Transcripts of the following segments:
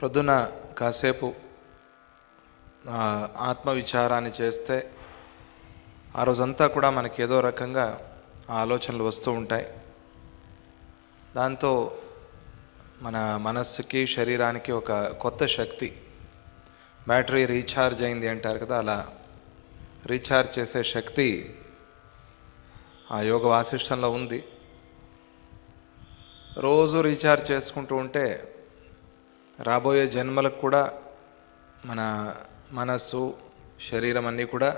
ప్రొద్దున కాసేపు ఆత్మవిచారాన్ని చేస్తే ఆ రోజంతా కూడా మనకి ఏదో రకంగా ఆలోచనలు వస్తూ ఉంటాయి. దాంతో మన మనస్సుకి శరీరానికి ఒక కొత్త శక్తి, బ్యాటరీ రీఛార్జ్ అయింది అంటారు కదా, అలా రీఛార్జ్ చేసే శక్తి ఆ యోగ వాసిష్టంలో ఉంది. రోజు రీఛార్జ్ చేసుకుంటూ ఉంటే రాబోయే జన్మలకు కూడా మన మనస్సు శరీరం అన్నీ కూడా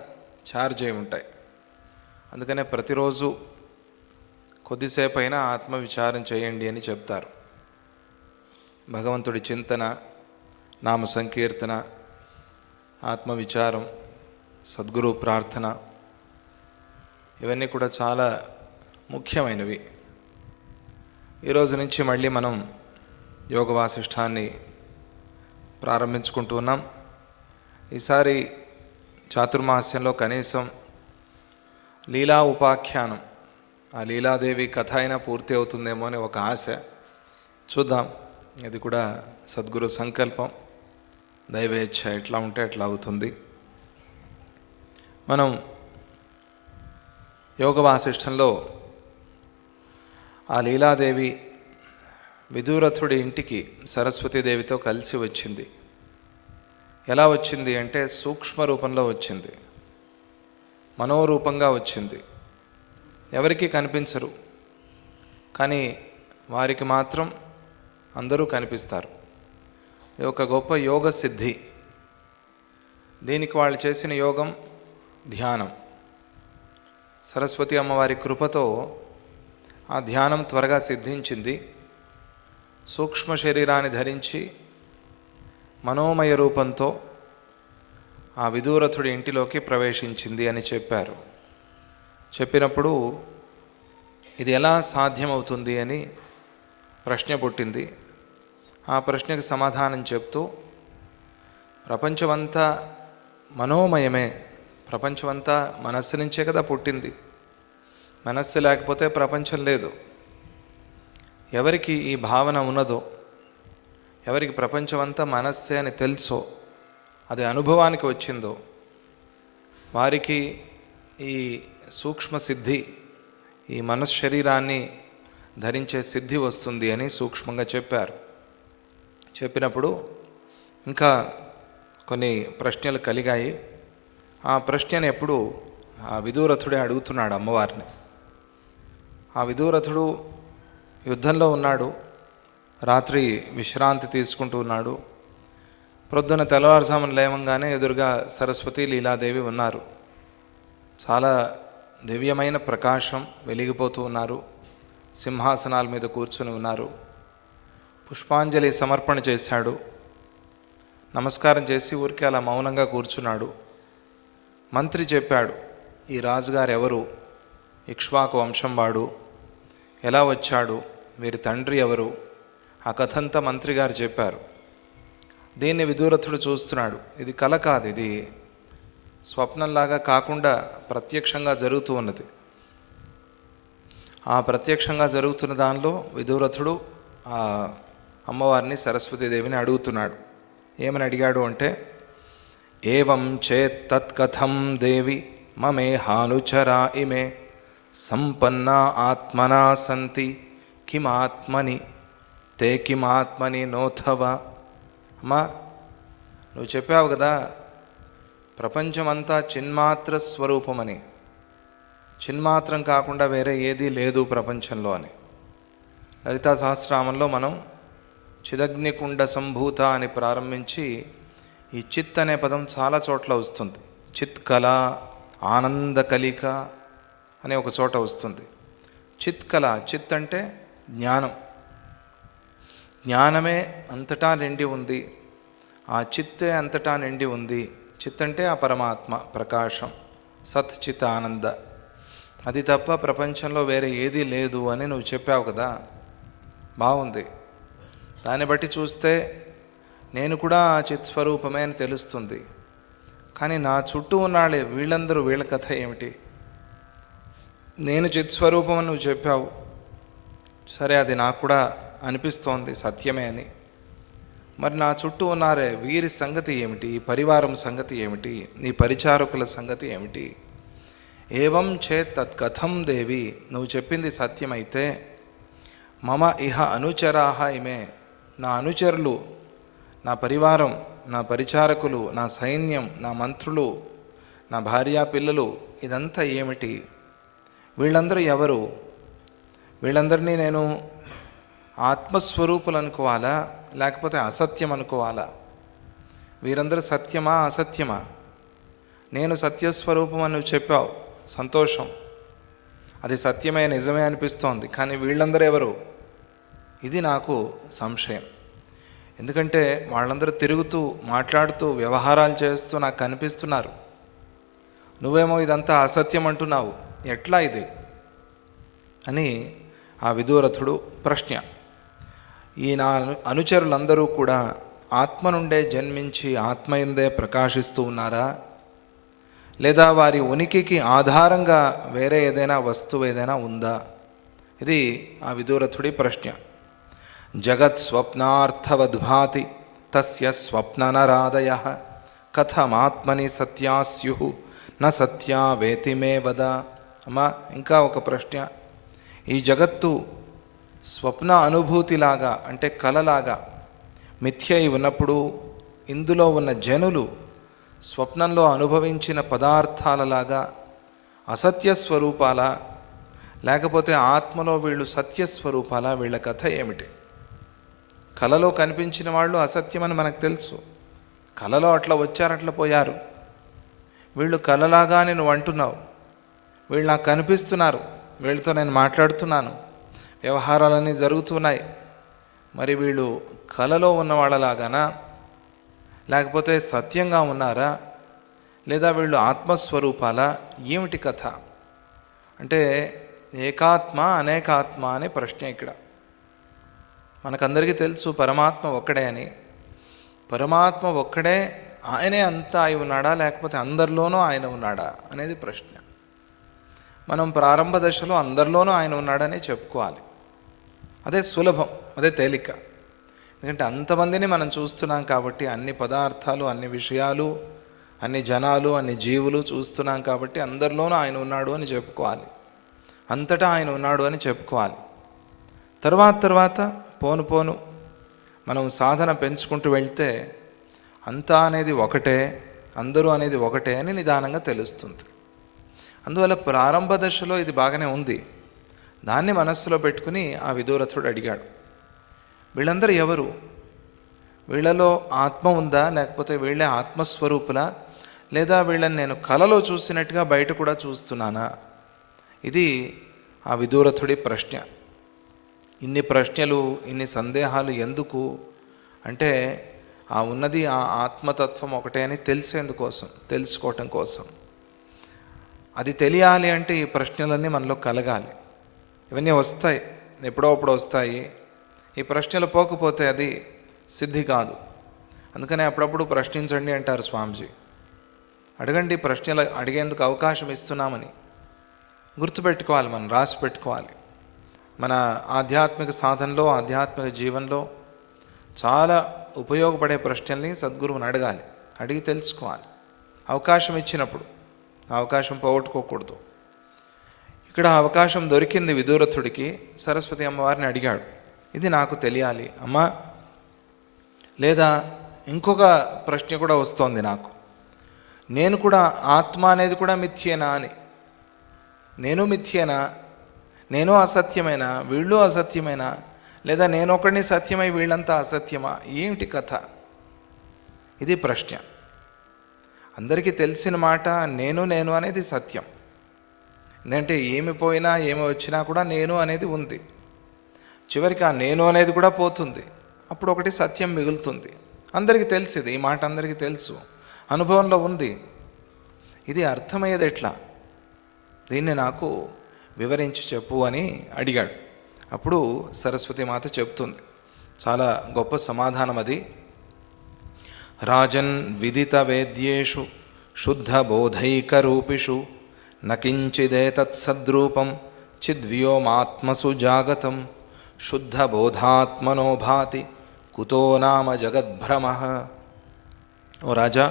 ఛార్జ్ అయి ఉంటాయి. అందుకనే ప్రతిరోజు కొద్దిసేపు అయినా ఆత్మవిచారం చేయండి అని చెప్తారు. భగవంతుడి చింతన, నామ సంకీర్తన, ఆత్మవిచారం, సద్గురు ప్రార్థన, ఇవన్నీ కూడా చాలా ముఖ్యమైనవి. ఈరోజు నుంచి మళ్ళీ మనం యోగ వాసిష్టాన్ని ప్రారంభించుకుంటూ ఉన్నాం. ఈసారి చాతుర్మాస్యంలో కనీసం లీలా ఉపాఖ్యానం, ఆ లీలాదేవి కథ అయినా పూర్తి అవుతుందేమో అని ఒక ఆశ. చూద్దాం, ఇది కూడా సద్గురు సంకల్పం, దైవేచ్ఛ, ఎట్లా ఉంటే ఎట్లా అవుతుంది. మనం యోగ వాసిష్టంలో ఆ లీలాదేవి విదూరథుడి ఇంటికి సరస్వతీదేవితో కలిసి వచ్చింది. ఎలా వచ్చింది అంటే సూక్ష్మ రూపంలో వచ్చింది, మనోరూపంగా వచ్చింది. ఎవరికీ కనిపించరు, కానీ వారికి మాత్రం అందరూ కనిపిస్తారు. ఇది ఒక గొప్ప యోగ సిద్ధి. దీనికి వాళ్ళు చేసిన యోగం ధ్యానం. సరస్వతి అమ్మవారి కృపతో ఆ ధ్యానం త్వరగా సిద్ధించింది. సూక్ష్మ శరీరాన్ని ధరించి మనోమయ రూపంతో ఆ విదూరథుడి ఇంటిలోకి ప్రవేశించింది అని చెప్పారు. చెప్పినప్పుడు ఇది ఎలా సాధ్యమవుతుంది అని ప్రశ్న పుట్టింది. ఆ ప్రశ్నకు సమాధానం చెప్తూ, ప్రపంచమంతా మనోమయమే, ప్రపంచమంతా మనస్సు నుంచే కదా పుట్టింది. మనస్సు లేకపోతే ప్రపంచం లేదు. ఎవరికి ఈ భావన ఉన్నదో, ఎవరికి ప్రపంచమంతా మనస్సే అని తెలుసో, అది అనుభవానికి వచ్చిందో, వారికి ఈ సూక్ష్మ సిద్ధి, ఈ మనస్ శరీరాన్ని ధరించే సిద్ధి వస్తుంది అని సూక్ష్మంగా చెప్పారు. చెప్పినప్పుడు ఇంకా కొన్ని ప్రశ్నలు కలిగాయి. ఆ ప్రశ్నను ఎప్పుడు ఆ విదూరథుడే అడుగుతున్నాడు అమ్మవారిని. ఆ విదూరథుడు యుద్ధంలో ఉన్నాడు, రాత్రి విశ్రాంతి తీసుకుంటూ ఉన్నాడు. ప్రొద్దున తెల్లవారుజామున లేవంగానే ఎదురుగా సరస్వతి లీలాదేవి ఉన్నారు. చాలా దివ్యమైన ప్రకాశం వెలిగిపోతూ ఉన్నారు. సింహాసనాల మీద కూర్చుని ఉన్నారు. పుష్పాంజలి సమర్పణ చేశాడు. నమస్కారం చేసి ఊరికే అలా మౌనంగా కూర్చున్నాడు. మంత్రి చెప్పాడు, ఈ రాజుగారు ఎవరు, ఇక్ష్వాకు వంశం వాడు, ఎలా వచ్చాడు, వీరి తండ్రి ఎవరు, ఆ కథంతా మంత్రి గారు చెప్పారు. దీన్ని విదూరథుడు చూస్తున్నాడు. ఇది కల కాదు, ఇది స్వప్నంలాగా కాకుండా ప్రత్యక్షంగా జరుగుతూ ఉన్నది. ఆ ప్రత్యక్షంగా జరుగుతున్న దానిలో విదూరథుడు ఆ అమ్మవారిని, సరస్వతీదేవిని అడుగుతున్నాడు. ఏమని అడిగాడు అంటే, ఏవం చేత్ తత్కథం దేవి మమే హానుచరా ఇమే సంపన్నా ఆత్మనా సంతి కిమాత్మని తే కిమాత్మని నోథవ. అమ్మా, నువ్వు చెప్పావు కదా ప్రపంచమంతా చిన్మాత్ర స్వరూపమని, చిన్మాత్రం కాకుండా వేరే ఏదీ లేదు ప్రపంచంలో అని. లలితా సహస్రనామంలో మనం చిదగ్నికుండ సంభూత అని ప్రారంభించి ఈ చిత్ అనే పదం చాలా చోట్ల వస్తుంది. చిత్ కళ, ఆనంద కలిక అనే ఒక చోట వస్తుంది. చిత్ కళ, చిత్ అంటే జ్ఞానం, జ్ఞానమే అంతటా నిండి ఉంది, ఆ చిత్తే అంతటా నిండి ఉంది. చిత్ అంటే ఆ పరమాత్మ ప్రకాశం, సత్ చిత్ ఆనంద, అది తప్ప ప్రపంచంలో వేరే ఏదీ లేదు అని నువ్వు చెప్పావు కదా. బాగుంది, దాన్ని బట్టి చూస్తే నేను కూడా ఆ చిత్స్వరూపమే అని తెలుస్తుంది. కానీ నా చుట్టూ ఉన్నాళ్ళే వీళ్ళందరూ, వీళ్ళ కథ ఏమిటి? నేను చిత్స్వరూపం అని నువ్వు చెప్పావు, సరే అది నాకు కూడా అనిపిస్తోంది సత్యమే అని. మరి నా చుట్టూ ఉన్నారే వీరి సంగతి ఏమిటి, ఈ పరివారం సంగతి ఏమిటి, నీ పరిచారకుల సంగతి ఏమిటి? ఏవం చేత్ తత్కథం దేవి, నువ్వు చెప్పింది సత్యమైతే మమ ఇహ అనుచరాహ ఇమే, నా అనుచరులు, నా పరివారం, నా పరిచారకులు, నా సైన్యం, నా మంత్రులు, నా భార్యా పిల్లలు, ఇదంతా ఏమిటి? వీళ్ళందరూ ఎవరు? వీళ్ళందరినీ నేను ఆత్మస్వరూపులు అనుకోవాలా, లేకపోతే అసత్యం అనుకోవాలా? వీరందరూ సత్యమా అసత్యమా? నేను సత్యస్వరూపం అని నువ్వు చెప్పావు, సంతోషం, అది సత్యమే నిజమే అనిపిస్తోంది. కానీ వీళ్ళందరూ ఎవరు? ఇది నాకు సంశయం. ఎందుకంటే వాళ్ళందరూ తిరుగుతూ మాట్లాడుతూ వ్యవహారాలు చేస్తూ నాకు కనిపిస్తున్నారు. నువ్వేమో ఇదంతా అసత్యం అంటున్నావు, ఎట్లా ఇది అని ఆ విదూరథుడు ప్రశ్న. ఈ నా అనుచరులందరూ కూడా ఆత్మ నుండే జన్మించి ఆత్మయందే ప్రకాశిస్తూ ఉన్నారా, లేదా వారి ఉనికికి ఆధారంగా వేరే ఏదైనా వస్తువు ఏదైనా ఉందా? ఇది ఆ విదూరథుడి ప్రశ్న. జగత్ స్వప్నార్థవద్భాతి తస్య స్వప్ననరాదయ కథమాత్మని సత్యాస్యు న సత్యా వేతిమే వద. అమ్మా, ఇంకా ఒక ప్రశ్న. ఈ జగత్తు స్వప్న అనుభూతిలాగా, అంటే కలలాగా మిథ్య అయి ఉన్నప్పుడు ఇందులో ఉన్న జనులు స్వప్నంలో అనుభవించిన పదార్థాలలాగా అసత్య స్వరూపాల, లేకపోతే ఆత్మలో వీళ్ళు సత్యస్వరూపాల? వీళ్ళ కథ ఏమిటి? కలలో కనిపించిన వాళ్ళు అసత్యమని మనకు తెలుసు, కలలో అట్లా వచ్చారు, అట్లా పోయారు. వీళ్ళు కలలాగా నేను అంటున్నావు, వీళ్ళు నాకు కనిపిస్తున్నారు, వీళ్ళతో నేను మాట్లాడుతున్నాను, వ్యవహారాలన్నీ జరుగుతున్నాయి. మరి వీళ్ళు కలలో ఉన్న వాళ్ళలాగానా, లేకపోతే సత్యంగా ఉన్నారా, లేదా వీళ్ళు ఆత్మస్వరూపాలా? ఏమిటి కథ? అంటే ఏకాత్మ అనేకాత్మ అనే ప్రశ్న ఇక్కడ. మనకందరికీ తెలుసు పరమాత్మ ఒక్కడే అని. పరమాత్మ ఒక్కడే, ఆయనే అంతా అయి ఉన్నాడా, లేకపోతే అందరిలోనూ ఆయన ఉన్నాడా అనేది ప్రశ్న. మనం ప్రారంభ దశలో అందరిలోనూ ఆయన ఉన్నాడని చెప్పుకోవాలి. అదే సులభం, అదే తేలిక. ఎందుకంటే అంతమందిని మనం చూస్తున్నాం కాబట్టి, అన్ని పదార్థాలు, అన్ని విషయాలు, అన్ని జనాలు, అన్ని జీవులు చూస్తున్నాం కాబట్టి అందరిలోనూ ఆయన ఉన్నాడు అని చెప్పుకోవాలి, అంతటా ఆయన ఉన్నాడు అని చెప్పుకోవాలి. తర్వాత పోను పోను మనం సాధన పెంచుకుంటూ వెళ్తే అంతా అనేది ఒకటే, అందరూ అనేది ఒకటే అని నిదానంగా తెలుస్తుంది. అందువల్ల ప్రారంభ దశలో ఇది బాగానే ఉంది. దాన్ని మనస్సులో పెట్టుకుని ఆ విదూరథుడు అడిగాడు, వీళ్ళందరూ ఎవరు? వీళ్ళలో ఆత్మ ఉందా, లేకపోతే వీళ్ళే ఆత్మస్వరూపులా, లేదా వీళ్ళని నేను కలలో చూసినట్టుగా బయట కూడా చూస్తున్నానా? ఇది ఆ విదూరథుడి ప్రశ్న. ఇన్ని ప్రశ్నలు, ఇన్ని సందేహాలు ఎందుకు అంటే, ఆ ఉన్నది ఆ ఆత్మతత్వం ఒకటే అని తెలిసేందుకోసం, తెలుసుకోవటం కోసం. అది తెలియాలి అంటే ఈ ప్రశ్నలన్నీ మనలో కలగాలి. ఇవన్నీ వస్తాయి, ఎప్పుడో అప్పుడు వస్తాయి. ఈ ప్రశ్నలు పోకపోతే అది సిద్ధి కాదు. అందుకనే అప్పుడప్పుడు ప్రశ్నించండి అంటారు స్వామీజీ. అడగండి, ప్రశ్నలు అడిగేందుకు అవకాశం ఇస్తున్నామని గుర్తుపెట్టుకోవాలి, మనం రాసి పెట్టుకోవాలి. మన ఆధ్యాత్మిక సాధనలో, ఆధ్యాత్మిక జీవనంలో చాలా ఉపయోగపడే ప్రశ్నల్ని సద్గురువుని అడగాలి, అడిగి తెలుసుకోవాలి. అవకాశం ఇచ్చినప్పుడు అవకాశం పోగొట్టుకోకూడదు. ఇక్కడ అవకాశం దొరికింది విదూరథుడికి. సరస్వతి అమ్మవారిని అడిగాడు, ఇది నాకు తెలియాలి అమ్మా. లేదా ఇంకొక ప్రశ్న కూడా వస్తోంది నాకు, నేను కూడా ఆత్మ అనేది కూడా మిథ్యేనా అని. నేను మిథ్యేనా, నేను అసత్యమైనా, వీళ్ళు అసత్యమైనా, లేదా నేను ఒకడిని సత్యమై వీళ్ళంతా అసత్యమా? ఏమిటి కథ? ఇది ప్రశ్న. అందరికీ తెలిసిన మాట నేను అనేది సత్యం. ఎందుకంటే ఏమి పోయినా ఏమి వచ్చినా కూడా నేను అనేది ఉంది. చివరికి ఆ నేను అనేది కూడా పోతుంది, అప్పుడు ఒకటి సత్యం మిగులుతుంది. అందరికీ తెలిసింది, ఈ మాట అందరికీ తెలుసు, అనుభవంలో ఉంది. ఇది అర్థమయ్యేది ఎట్లా? దీన్ని నాకు వివరించి చెప్పు అని అడిగాడు. అప్పుడు సరస్వతి మాత చెప్తుంది, చాలా గొప్ప సమాధానం అది. రాజన్ విదిత వేద్యేషు శుద్ధ బోధైకరూపిషు నకించిదేతత్సద్రూపం చిద్వ్యోమాత్మసు జాగతం శుద్ధ బోధాత్మనో భాతి కుతో నామ జగద్భ్రమ. ఓ రాజా,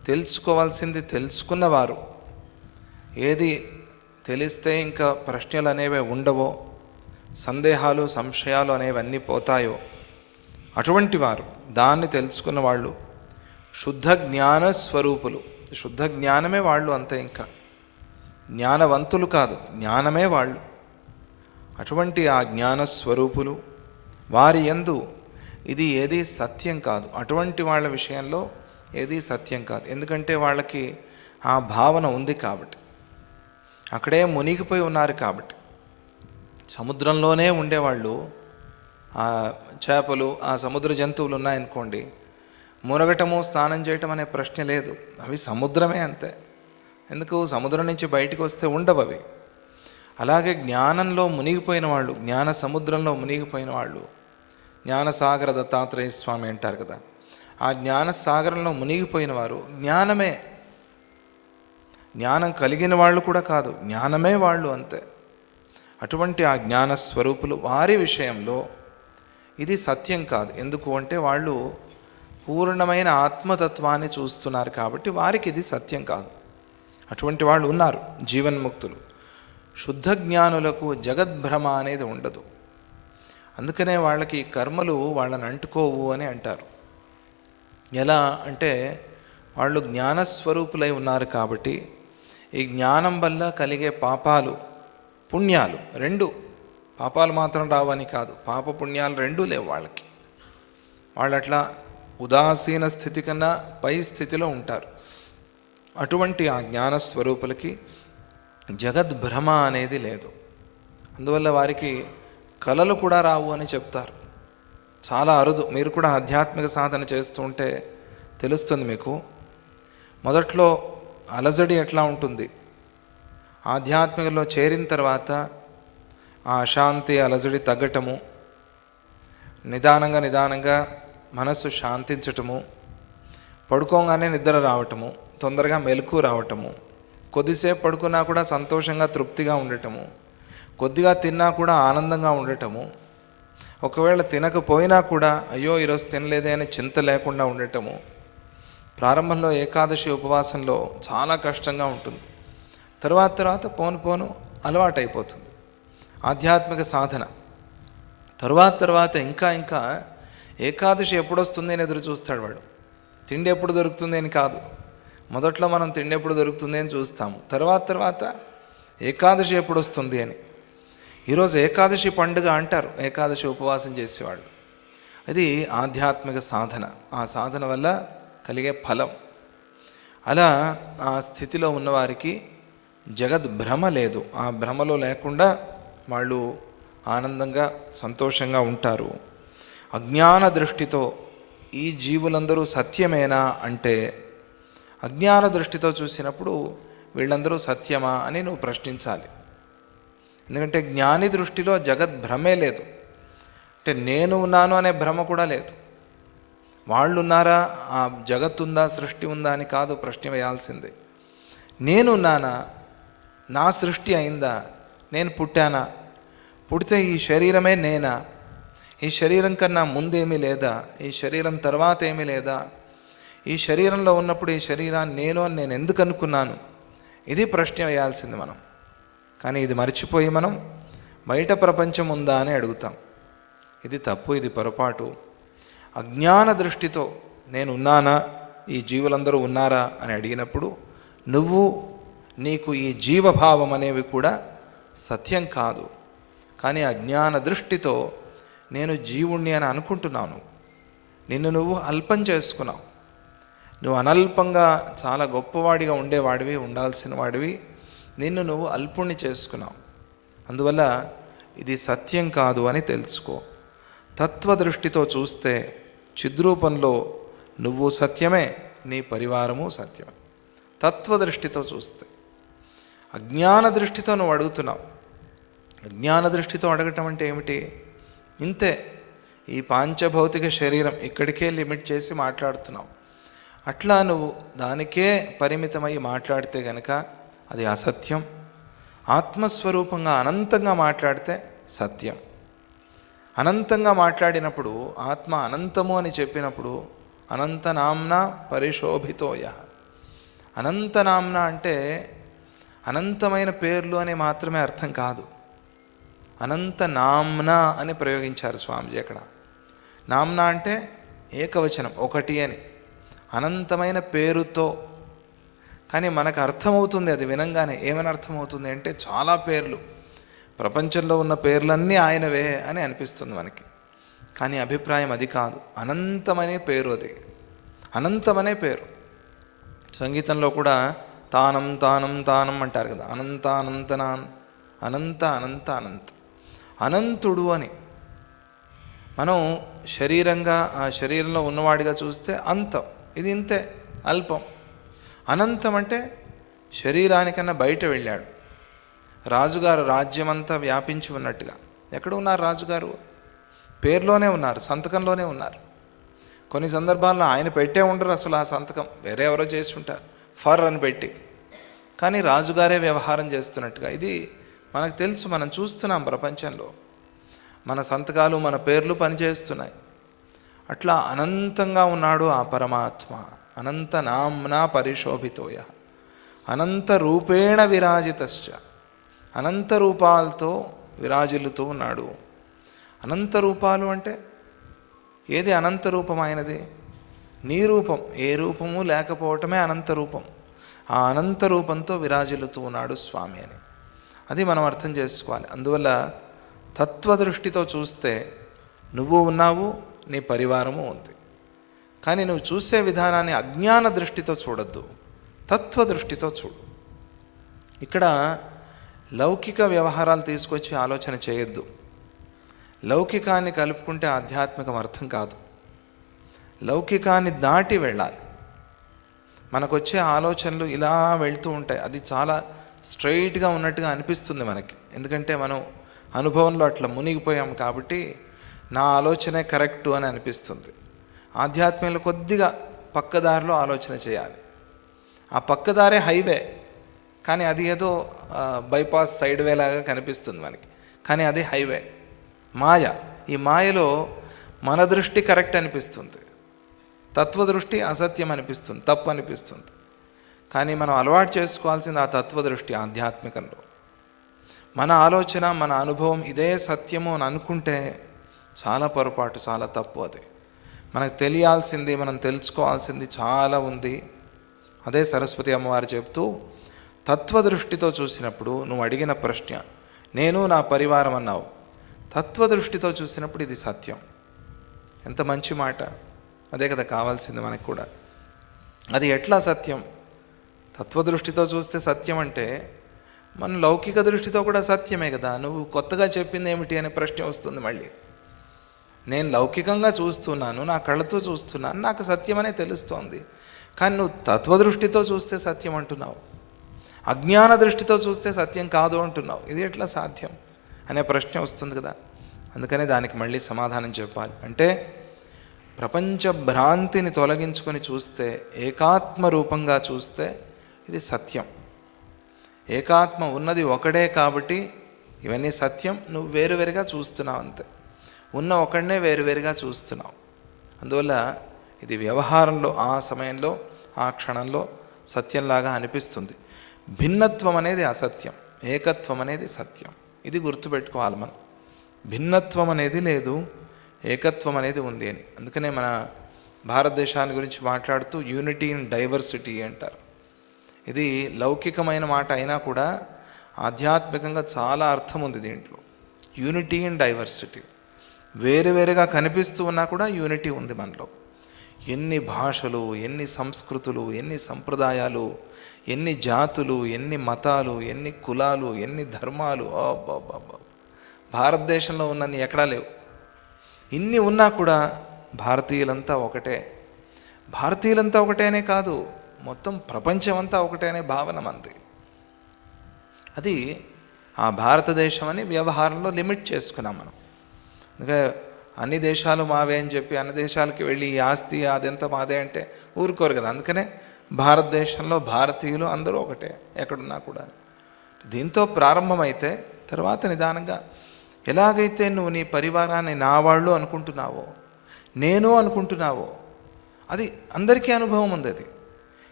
తెలుసుకోవాల్సింది తెలుసుకున్నవారు, ఏది తెలిస్తే ఇంకా ప్రశ్నలు అనేవి ఉండవో, సందేహాలు సంశయాలు అనేవి అన్నీ పోతాయో అటువంటి వారు, దాన్ని తెలుసుకున్న వాళ్ళు శుద్ధ జ్ఞాన స్వరూపులు. శుద్ధ జ్ఞానమే వాళ్ళు, అంతే. ఇంకా జ్ఞానవంతులు కాదు, జ్ఞానమే వాళ్ళు. అటువంటి ఆ జ్ఞాన స్వరూపులు, వారి యందు ఇది ఏది సత్యం కాదు. అటువంటి వాళ్ళ విషయంలో ఏది సత్యం కాదు. ఎందుకంటే వాళ్ళకి ఆ భావన ఉంది కాబట్టి, అక్కడే మునిగిపోయి ఉన్నారు కాబట్టి. సముద్రంలోనే ఉండేవాళ్ళు, ఆ చేపలు, ఆ సముద్ర జంతువులు ఉన్నాయనుకోండి, మునగటము స్నానం చేయటం అనే ప్రశ్న లేదు. అవి సముద్రమే, అంతే. ఎందుకు? సముద్రం నుంచి బయటికి వస్తే ఉండవు అవి. అలాగే జ్ఞానంలో మునిగిపోయిన వాళ్ళు, జ్ఞాన సముద్రంలో మునిగిపోయిన వాళ్ళు, జ్ఞానసాగర దత్తాత్రేయ స్వామి అంటారు కదా, ఆ జ్ఞానసాగరంలో మునిగిపోయిన వారు జ్ఞానమే. జ్ఞానం కలిగిన వాళ్ళు కూడా కాదు, జ్ఞానమే వాళ్ళు, అంతే. అటువంటి ఆ జ్ఞాన స్వరూపులు, వారి విషయంలో ఇది సత్యం కాదు. ఎందుకు అంటే వాళ్ళు పూర్ణమైన ఆత్మతత్వాన్ని చూస్తున్నారు కాబట్టి వారికి ఇది సత్యం కాదు. అటువంటి వాళ్ళు ఉన్నారు, జీవన్ముక్తులు. శుద్ధ జ్ఞానులకు జగద్భ్రమ అనేది ఉండదు. అందుకనే వాళ్ళకి కర్మలు వాళ్ళని అంటుకోవు అని అంటారు. ఎలా అంటే, వాళ్ళు జ్ఞానస్వరూపులై ఉన్నారు కాబట్టి ఈ జ్ఞానం వల్ల కలిగే పాపాలు పుణ్యాలు రెండు, పాపాలు మాత్రం రావని కాదు, పాప పుణ్యాలు రెండూ లేవు వాళ్ళకి. వాళ్ళు అట్లా ఉదాసీన స్థితి కన్నా పై స్థితిలో ఉంటారు. అటువంటి ఆ జ్ఞానస్వరూపులకి జగద్భ్రమ అనేది లేదు. అందువల్ల వారికి కలలు కూడా రావు అని చెప్తారు. చాలా అరుదు. మీరు కూడా ఆధ్యాత్మిక సాధన చేస్తూ ఉంటే తెలుస్తుంది మీకు. మొదట్లో అలజడి ఎట్లా ఉంటుంది, ఆధ్యాత్మికలో చేరిన తర్వాత ఆ అశాంతి అలజడి తగ్గటము, నిదానంగా మనస్సు శాంతించటము, పడుకోగానే నిద్ర రావటము, తొందరగా మెలకు రావటము, కొద్దిసేపు పడుకున్నా కూడా సంతోషంగా తృప్తిగా ఉండటము, కొద్దిగా తిన్నా కూడా ఆనందంగా ఉండటము, ఒకవేళ తినకపోయినా కూడా అయ్యో ఈరోజు తినలేదే అని చింత లేకుండా ఉండటము. ప్రారంభంలో ఏకాదశి ఉపవాసంలో చాలా కష్టంగా ఉంటుంది. తర్వాత పోను అలవాటైపోతుంది ఆధ్యాత్మిక సాధన. తర్వాత ఇంకా ఏకాదశి ఎప్పుడు వస్తుంది అని ఎదురు చూస్తాడు వాడు. తిండి ఎప్పుడు దొరుకుతుంది అని కాదు. మొదట్లో మనం తిండి ఎప్పుడు దొరుకుతుంది అని చూస్తాము. తర్వాత ఏకాదశి ఎప్పుడు వస్తుంది అని. ఈరోజు ఏకాదశి పండుగ అంటారు ఏకాదశి ఉపవాసం చేసేవాళ్ళు. అది ఆధ్యాత్మిక సాధన. ఆ సాధన వల్ల కలిగే ఫలం. అలా ఆ స్థితిలో ఉన్నవారికి జగద్భ్రమ లేదు. ఆ భ్రమలో లేకుండా వాళ్ళు ఆనందంగా సంతోషంగా ఉంటారు. అజ్ఞాన దృష్టితో ఈ జీవులందరూ సత్యమేనా అంటే, అజ్ఞాన దృష్టితో చూసినప్పుడు వీళ్ళందరూ సత్యమా అని నువ్వు ప్రశ్నించాలి. ఎందుకంటే జ్ఞాని దృష్టిలో జగద్భ్రమే లేదు. అంటే నేను ఉన్నాను అనే భ్రమ కూడా లేదు. వాళ్ళు ఉన్నారా, ఆ జగత్తుందా, సృష్టి ఉందా అని కాదు ప్రశ్న వేయాల్సిందే. నేనున్నానా, నా సృష్టి అయిందా, నేను పుట్టానా, పుడితే ఈ శరీరమే నేనా, ఈ శరీరం కన్నా ముందేమీ లేదా, ఈ శరీరం తర్వాత ఏమీ లేదా, ఈ శరీరంలో ఉన్నప్పుడు ఈ శరీరాన్ని నేను అని నేను ఎందుకు అనుకున్నాను, ఇది ప్రశ్న వేయాల్సింది మనం. కానీ ఇది మర్చిపోయి మనం బయట ప్రపంచం ఉందా అని అడుగుతాం. ఇది తప్పు, ఇది పొరపాటు. అజ్ఞాన దృష్టితో నేను ఉన్నానా, ఈ జీవులందరూ ఉన్నారా అని అడిగినప్పుడు నువ్వు, నీకు ఈ జీవభావం అనేవి కూడా సత్యం కాదు. కానీ అజ్ఞాన దృష్టితో నేను జీవుణ్ణి అని అనుకుంటున్నాను. నిన్ను నువ్వు అల్పం చేసుకున్నావు. నువ్వు అనల్పంగా చాలా గొప్పవాడిగా ఉండేవాడివి, ఉండాల్సిన వాడివి. నిన్ను నువ్వు అల్పుణ్ణి చేసుకున్నావు. అందువల్ల ఇది సత్యం కాదు అని తెలుసుకో. తత్వదృష్టితో చూస్తే చిద్రూపంలో నువ్వు సత్యమే, నీ పరివారము సత్యమే. తత్వదృష్టితో చూస్తే. అజ్ఞాన దృష్టితో నువ్వు అడుగుతున్నావు. అజ్ఞాన దృష్టితో అడగటం అంటే ఏమిటి? ఇంతే, ఈ పాంచభౌతిక శరీరం ఇక్కడికే లిమిట్ చేసి మాట్లాడుతున్నావు. అట్లా నువ్వు దానికే పరిమితమై మాట్లాడితే గనక అది అసత్యం. ఆత్మస్వరూపంగా అనంతంగా మాట్లాడితే సత్యం. అనంతంగా మాట్లాడినప్పుడు, ఆత్మ అనంతము అని చెప్పినప్పుడు అనంతనామ్న పరిశోభితోయ. అనంతనామ్న అంటే అనంతమైన పేర్లు అని మాత్రమే అర్థం కాదు, అనంత నామ్న అని ప్రయోగించారు స్వామిజీ అక్కడ. నామ్న అంటే ఏకవచనం, ఒకటి అని, అనంతమైన పేరుతో. కానీ మనకు అర్థమవుతుంది అది వినంగానే. ఏమని అర్థమవుతుంది అంటే చాలా పేర్లు, ప్రపంచంలో ఉన్న పేర్లన్నీ ఆయనవే అని అనిపిస్తుంది మనకి. కానీ అభిప్రాయం అది కాదు. అనంతమనే పేరు, అది అనంతమనే పేరు. సంగీతంలో కూడా తానం తానం తానం అంటారు కదా, అనంత అనంతనాన్, అనంత అనంత అనంత, అనంతుడు అని. మనం శరీరంగా ఆ శరీరంలో ఉన్నవాడిగా చూస్తే అంతం, ఇది ఇంతే, అల్పం. అనంతం అంటే శరీరానికన్నా బయట వెళ్ళాడు. రాజుగారు రాజ్యమంతా వ్యాపించి ఉన్నట్టుగా. ఎక్కడ ఉన్నారు రాజుగారు? పేరులోనే ఉన్నారు, సంతకంలోనే ఉన్నారు. కొన్ని సందర్భాల్లో ఆయన పెట్టే ఉండరు అసలు, ఆ సంతకం వేరే ఎవరో చేసి ఉంటారు, ఫర్ అని పెట్టి. కానీ రాజుగారే వ్యవహారం చేస్తున్నట్టుగా ఇది మనకు తెలుసు, మనం చూస్తున్నాం ప్రపంచంలో. మన సంతకాలు, మన పేర్లు పనిచేస్తున్నాయి. అట్లా అనంతంగా ఉన్నాడు ఆ పరమాత్మ. అనంత నామ్నా పరిశోభితోయ, అనంత రూపేణ విరాజితశ్చ, అనంత రూపాలతో విరాజిల్లుతూ ఉన్నాడు. అనంత రూపాలు అంటే ఏది అనంత రూపమైనది? నీ రూపం, ఏ రూపము లేకపోవటమే అనంత రూపం. ఆ అనంత రూపంతో విరాజిల్లుతూ ఉన్నాడు స్వామి అని, అది మనం అర్థం చేసుకోవాలి. అందువల్ల తత్వదృష్టితో చూస్తే నువ్వు ఉన్నావు, నీ పరివారము ఉంది. కానీ నువ్వు చూసే విధానాన్ని అజ్ఞాన దృష్టితో చూడొద్దు, తత్వదృష్టితో చూడు. ఇక్కడ లౌకిక వ్యవహారాలు తీసుకొచ్చి ఆలోచన చేయొద్దు. లౌకికాన్ని కలుపుకుంటే ఆధ్యాత్మికం అర్థం కాదు. లౌకికాన్ని దాటి వెళ్ళాలి. మనకొచ్చే ఆలోచనలు ఇలా వెళ్తూ ఉంటాయి, అది చాలా స్ట్రైట్గా ఉన్నట్టుగా అనిపిస్తుంది మనకి. ఎందుకంటే మనం అనుభవంలో అట్లా మునిగిపోయాం కాబట్టి నా ఆలోచనే కరెక్టు అని అనిపిస్తుంది. ఆధ్యాత్మికంలో కొద్దిగా పక్కదారిలో ఆలోచన చేయాలి. ఆ పక్కదారే హైవే, కానీ అది ఏదో బైపాస్ సైడ్ వే లాగా కనిపిస్తుంది మనకి, కానీ అది హైవే. మాయ, ఈ మాయలో మన దృష్టి కరెక్ట్ అనిపిస్తుంది, తత్వదృష్టి అసత్యం అనిపిస్తుంది, తప్పు అనిపిస్తుంది. కానీ మనం అలవాటు చేసుకోవాల్సింది ఆ తత్వదృష్టి. ఆధ్యాత్మికంలో మన ఆలోచన, మన అనుభవం ఇదే సత్యము అని అనుకుంటే చాలా పొరపాటు, చాలా తప్పు. అది మనకు తెలియాల్సింది, మనం తెలుసుకోవాల్సింది చాలా ఉంది. అదే సరస్వతి అమ్మవారు చెప్తూ, తత్వదృష్టితో చూసినప్పుడు నువ్వు అడిగిన ప్రశ్న, నేను నా పరివారం అన్నావు, తత్వదృష్టితో చూసినప్పుడు ఇది సత్యం. ఎంత మంచి మాట! అదే కదా కావాల్సింది మనకు కూడా. అది ఎట్లా సత్యం? తత్వదృష్టితో చూస్తే సత్యం అంటే మన లౌకిక దృష్టితో కూడా సత్యమే కదా. నువ్వు కొత్తగా చెప్పింది ఏమిటి అనే ప్రశ్న వస్తుంది మళ్ళీ. నేను లౌకికంగా చూస్తున్నాను, నా కళ్ళతో చూస్తున్నాను, నాకు సత్యమనే తెలుస్తోంది. కానీ నువ్వు తత్వదృష్టితో చూస్తే సత్యం అంటున్నావు, అజ్ఞాన దృష్టితో చూస్తే సత్యం కాదు అంటున్నావు. ఇది ఎట్లా సాధ్యం అనే ప్రశ్న వస్తుంది కదా. అందుకనే దానికి మళ్ళీ సమాధానం చెప్పాలి. అంటే ప్రపంచ భ్రాంతిని తొలగించుకొని చూస్తే, ఏకాత్మ రూపంగా చూస్తే ఇది సత్యం. ఏకాత్మ ఉన్నది ఒకడే కాబట్టి ఇవన్నీ సత్యం. నువ్వు వేరువేరుగా చూస్తున్నావు అంతే, ఉన్న ఒకడినే వేరువేరుగా చూస్తున్నావు. అందువల్ల ఇది వ్యవహారంలో ఆ సమయంలో, ఆ క్షణంలో సత్యంలాగా అనిపిస్తుంది. భిన్నత్వం అనేది అసత్యం, ఏకత్వం అనేది సత్యం. ఇది గుర్తుపెట్టుకోవాలి మనం. భిన్నత్వం అనేది లేదు, ఏకత్వం అనేది ఉంది అని. అందుకనే మన భారతదేశాన్ని గురించి మాట్లాడుతూ యూనిటీ ఇన్ డైవర్సిటీ అంటారు. ఇది లౌకికమైన మాట అయినా కూడా ఆధ్యాత్మికంగా చాలా అర్థం ఉంది దీంట్లో. యూనిటీ ఇన్ డైవర్సిటీ, వేరువేరుగా కనిపిస్తూ ఉన్నా కూడా యూనిటీ ఉంది మనలో. ఎన్ని భాషలు, ఎన్ని సంస్కృతులు, ఎన్ని సంప్రదాయాలు, ఎన్ని జాతులు, ఎన్ని మతాలు, ఎన్ని కులాలు, ఎన్ని ధర్మాలు, భారతదేశంలో ఉన్నన్ని ఎక్కడా లేవు. ఇన్ని ఉన్నా కూడా భారతీయులంతా ఒకటే. భారతీయులంతా ఒకటేనే కాదు, మొత్తం ప్రపంచమంతా ఒకటే అనే భావన మంది. అది ఆ భారతదేశం అని వ్యవహారంలో లిమిట్ చేసుకున్నాం మనం. అందుకే అన్ని దేశాలు మావే అని చెప్పి అన్ని దేశాలకి వెళ్ళి ఈ ఆస్తి అదంతా మాదే అంటే ఊరుకోరు కదా. అందుకనే భారతదేశంలో భారతీయులు అందరూ ఒకటే ఎక్కడున్నా కూడా. దీంతో ప్రారంభమైతే తర్వాత నిదానంగా ఎలాగైతే నువ్వు నీ పరివారాన్ని నా వాళ్ళు అనుకుంటున్నావో, నేను అనుకుంటున్నావో, అది అందరికీ అనుభవం ఉంది. అది